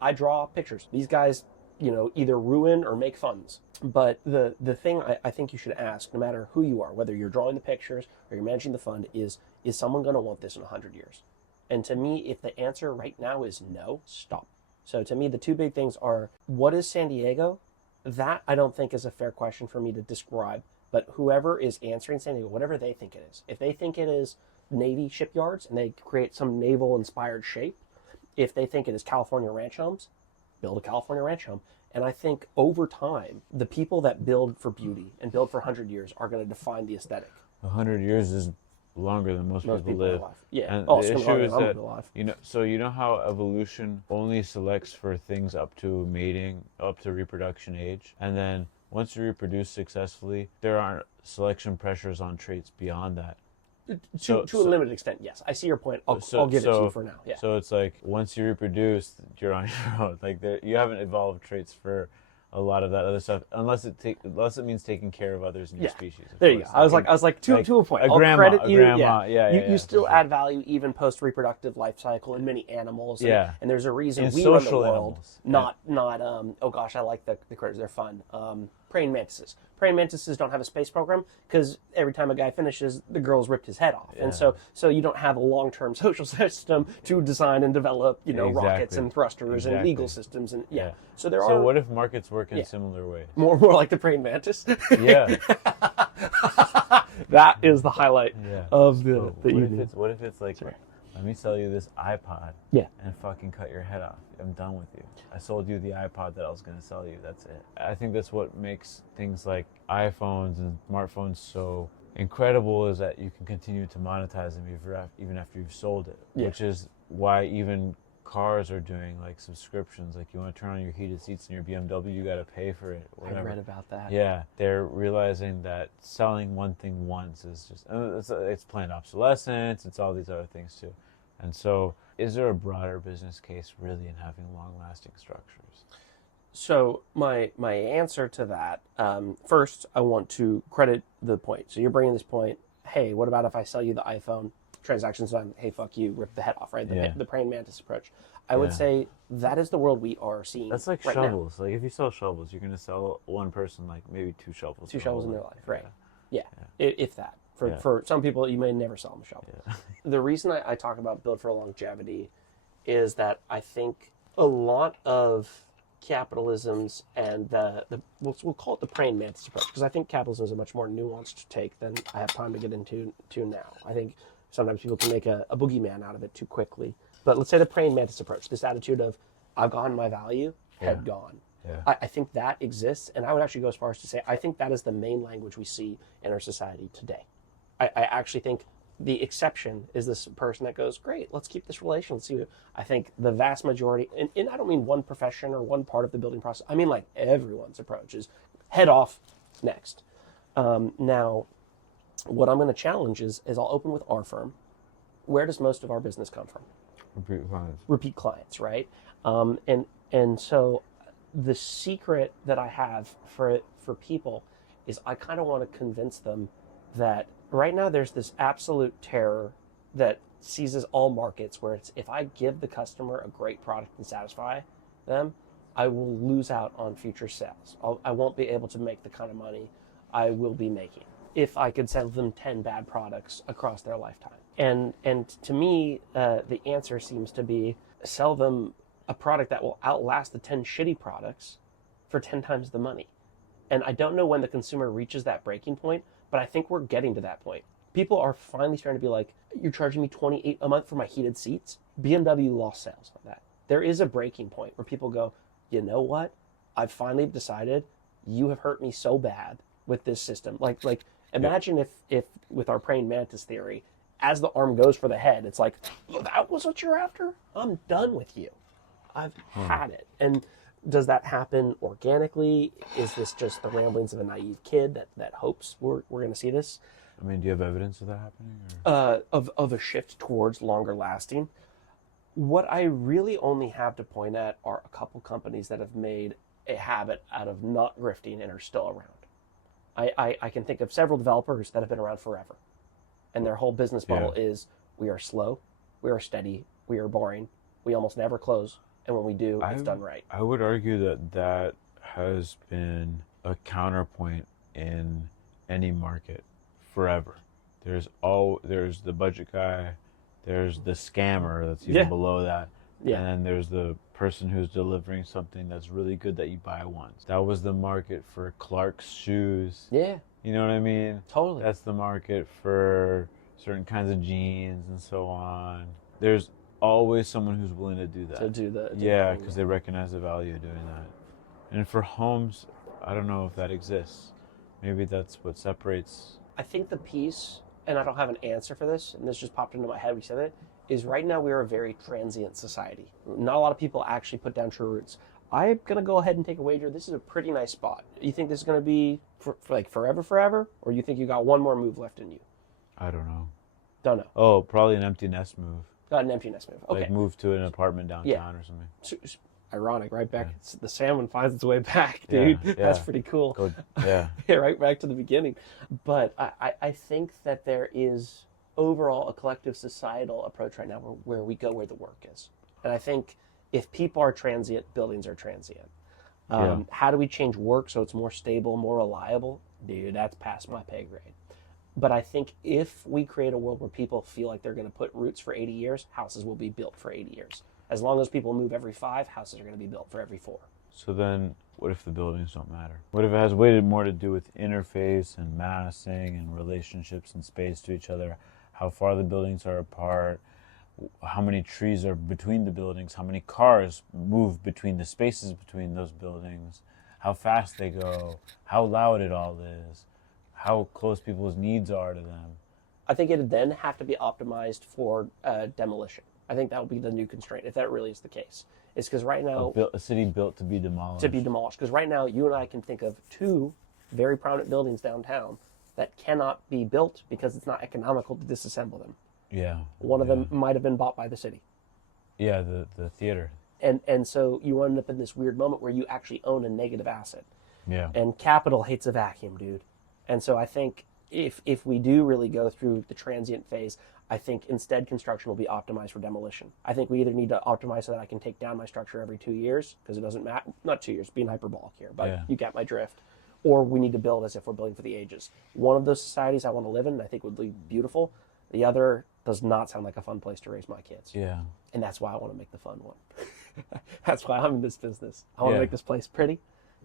I draw pictures. These guys, either ruin or make funds. But the thing I think you should ask, no matter who you are, whether you're drawing the pictures or you're managing the fund, is someone going to want this in 100 years? And to me, if the answer right now is no, stop. So to me, the two big things are, what is San Diego? That I don't think is a fair question for me to describe. But whoever is answering San Diego, whatever they think it is, if they think it is Navy shipyards and they create some naval-inspired shape, if they think it is California ranch homes, build a California ranch home. And I think over time, the people that build for beauty and build for 100 years are going to define the aesthetic. 100 years is longer than most people live. Alive. Yeah. And the issue is that, so you know how evolution only selects for things up to mating, up to reproduction age, and then once you reproduce successfully, there aren't selection pressures on traits beyond that. To a limited extent, yes. I see your point. I'll give it to you for now. Yeah. So it's like, once you reproduce, you're on your own. Like, you haven't evolved traits for a lot of that other stuff, unless it means taking care of others in your species. There you go. I was like to a point. I'll credit you. You still add value even post reproductive life cycle in many animals. And, and there's a reason we run the world. Not oh gosh, I like the critters. They're fun. Praying mantises. Praying mantises don't have a space program because every time a guy finishes, the girl's ripped his head off. And so you don't have a long-term social system to design and develop, rockets and thrusters and legal systems. And so there are. So what if markets work in similar ways? More like the praying mantis? Yeah. That is the highlight of the evening. What if it's like, let me sell you this iPod and fucking cut your head off. I'm done with you. I sold you the iPod that I was going to sell you. That's it. I think that's what makes things like iPhones and smartphones so incredible, is that you can continue to monetize them even after you've sold it, which is why even cars are doing like subscriptions. Like, you want to turn on your heated seats in your BMW, you got to pay for it. Whatever. I read about that. Yeah, they're realizing that selling one thing once is just, it's planned obsolescence. It's all these other things too. And so, is there a broader business case really in having long-lasting structures? So my answer to that, first, I want to credit the point. So you're bringing this point, hey, what about if I sell you the iPhone? Transactions done, hey, fuck you, rip the head off, right? The praying mantis approach. I would say that is the world we are seeing. That's like right shovels. Now. Like, if you sell shovels, you're going to sell one person like maybe two shovels. Two shovels in their life, right? Yeah. If that. For some people, you may never sell them a shovel. Yeah. The reason I talk about build for longevity is that I think a lot of capitalisms and we'll call it the praying mantis approach, because I think capitalism is a much more nuanced take than I have time to get into now. I think sometimes people can make a boogeyman out of it too quickly. But let's say the praying mantis approach, this attitude of, I've gotten my value, head gone. Yeah. I think that exists, and I would actually go as far as to say I think that is the main language we see in our society today. I actually think the exception is this person that goes, great, let's keep this relation. Let's see. I think the vast majority, and I don't mean one profession or one part of the building process. I mean like everyone's approach is head off next. Now, what I'm going to challenge is I'll open with our firm. Where does most of our business come from? Repeat clients, right? And so the secret that I have for people is I kind of want to convince them that right now there's this absolute terror that seizes all markets, where it's, if I give the customer a great product and satisfy them, I will lose out on future sales. I won't be able to make the kind of money I will be making if I could sell them 10 bad products across their lifetime. And to me, the answer seems to be sell them a product that will outlast the 10 shitty products for 10 times the money. And I don't know when the consumer reaches that breaking point, but I think we're getting to that point. People are finally starting to be like, you're charging me $28 a month for my heated seats? BMW lost sales on that. There is a breaking point where people go, you know what? I've finally decided you have hurt me so bad with this system. Like imagine if with our praying mantis theory, as the arm goes for the head, it's like, oh, that was what you're after? I'm done with you. I've had it. And does that happen organically? Is this just the ramblings of a naive kid that hopes we're going to see this? I mean, do you have evidence of that happening? Or? Of a shift towards longer lasting? What I really only have to point at are a couple companies that have made a habit out of not grifting and are still around. I can think of several developers that have been around forever. And their whole business model is, we are slow, we are steady, we are boring, we almost never close, and when we do, it's done right. I would argue that has been a counterpoint in any market forever. There's the budget guy, there's the scammer that's even below that, and then there's the person who's delivering something that's really good that you buy once. That was the market for Clark's shoes. Yeah. You know what I mean? Totally. That's the market for certain kinds of jeans and so on. There's always someone who's willing to do that. Yeah, because they recognize the value of doing that. And for homes, I don't know if that exists. Maybe that's what separates. I think the piece, and I don't have an answer for this, and this just popped into my head when you said it, is right now we are a very transient society. Not a lot of people actually put down true roots. I'm going to go ahead and take a wager. This is a pretty nice spot. You think this is going to be for like forever? Or you think you got one more move left in you? I don't know. Don't know. Oh, probably an empty nest move. Got an empty nest move. Okay. Like move to an apartment downtown or something. So, ironic, right back. Yeah. The salmon finds its way back, dude. Yeah. That's pretty cool. Yeah. Right back to the beginning. But I think that there is overall a collective societal approach right now where we go where the work is. And I think if people are transient, buildings are transient. How do we change work so it's more stable, more reliable? Dude, that's past my pay grade. But I think if we create a world where people feel like they're going to put roots for 80 years, houses will be built for 80 years. As long as people move every 5, houses are going to be built for every 4. So then what if the buildings don't matter? What if it has way more to do with interface and massing and relationships and space to each other? How far the buildings are apart? How many trees are between the buildings? How many cars move between the spaces between those buildings? How fast they go? How loud it all is? How close people's needs are to them? I think it'd then have to be optimized for demolition. I think that would be the new constraint, if that really is the case. It's because right now... A city built to be demolished. Because right now, you and I can think of 2 very prominent buildings downtown that cannot be built because it's not economical to disassemble them. Yeah. One of them might have been bought by the city. Yeah, the theater. And so you end up in this weird moment where you actually own a negative asset. Yeah. And capital hates a vacuum, dude. And so I think if we do really go through the transient phase, I think instead construction will be optimized for demolition. I think we either need to optimize so that I can take down my structure every 2 years, because it doesn't matter, not 2 years, being hyperbolic here, but you get my drift. Or we need to build as if we're building for the ages. One of those societies I want to live in, I think would be beautiful. The other does not sound like a fun place to raise my kids. Yeah. And that's why I want to make the fun one. That's why I'm in this business. I want to make this place pretty,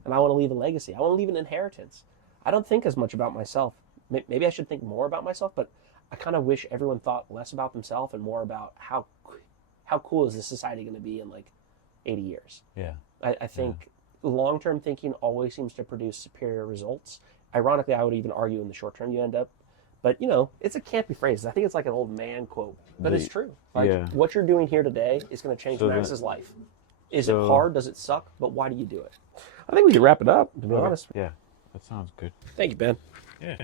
and I want to leave a legacy. I want to leave an inheritance. I don't think as much about myself. Maybe I should think more about myself, but I kind of wish everyone thought less about themselves and more about how cool is this society going to be in like 80 years. Yeah. I think long-term thinking always seems to produce superior results. Ironically, I would even argue in the short term you end up, but it's a campy phrase. I think it's like an old man quote, but it's true. Like what you're doing here today is going to change Max's life. Is it hard? Does it suck? But why do you do it? I think we can wrap it up, to be honest. Yeah, that sounds good. Thank you, Ben. Yeah.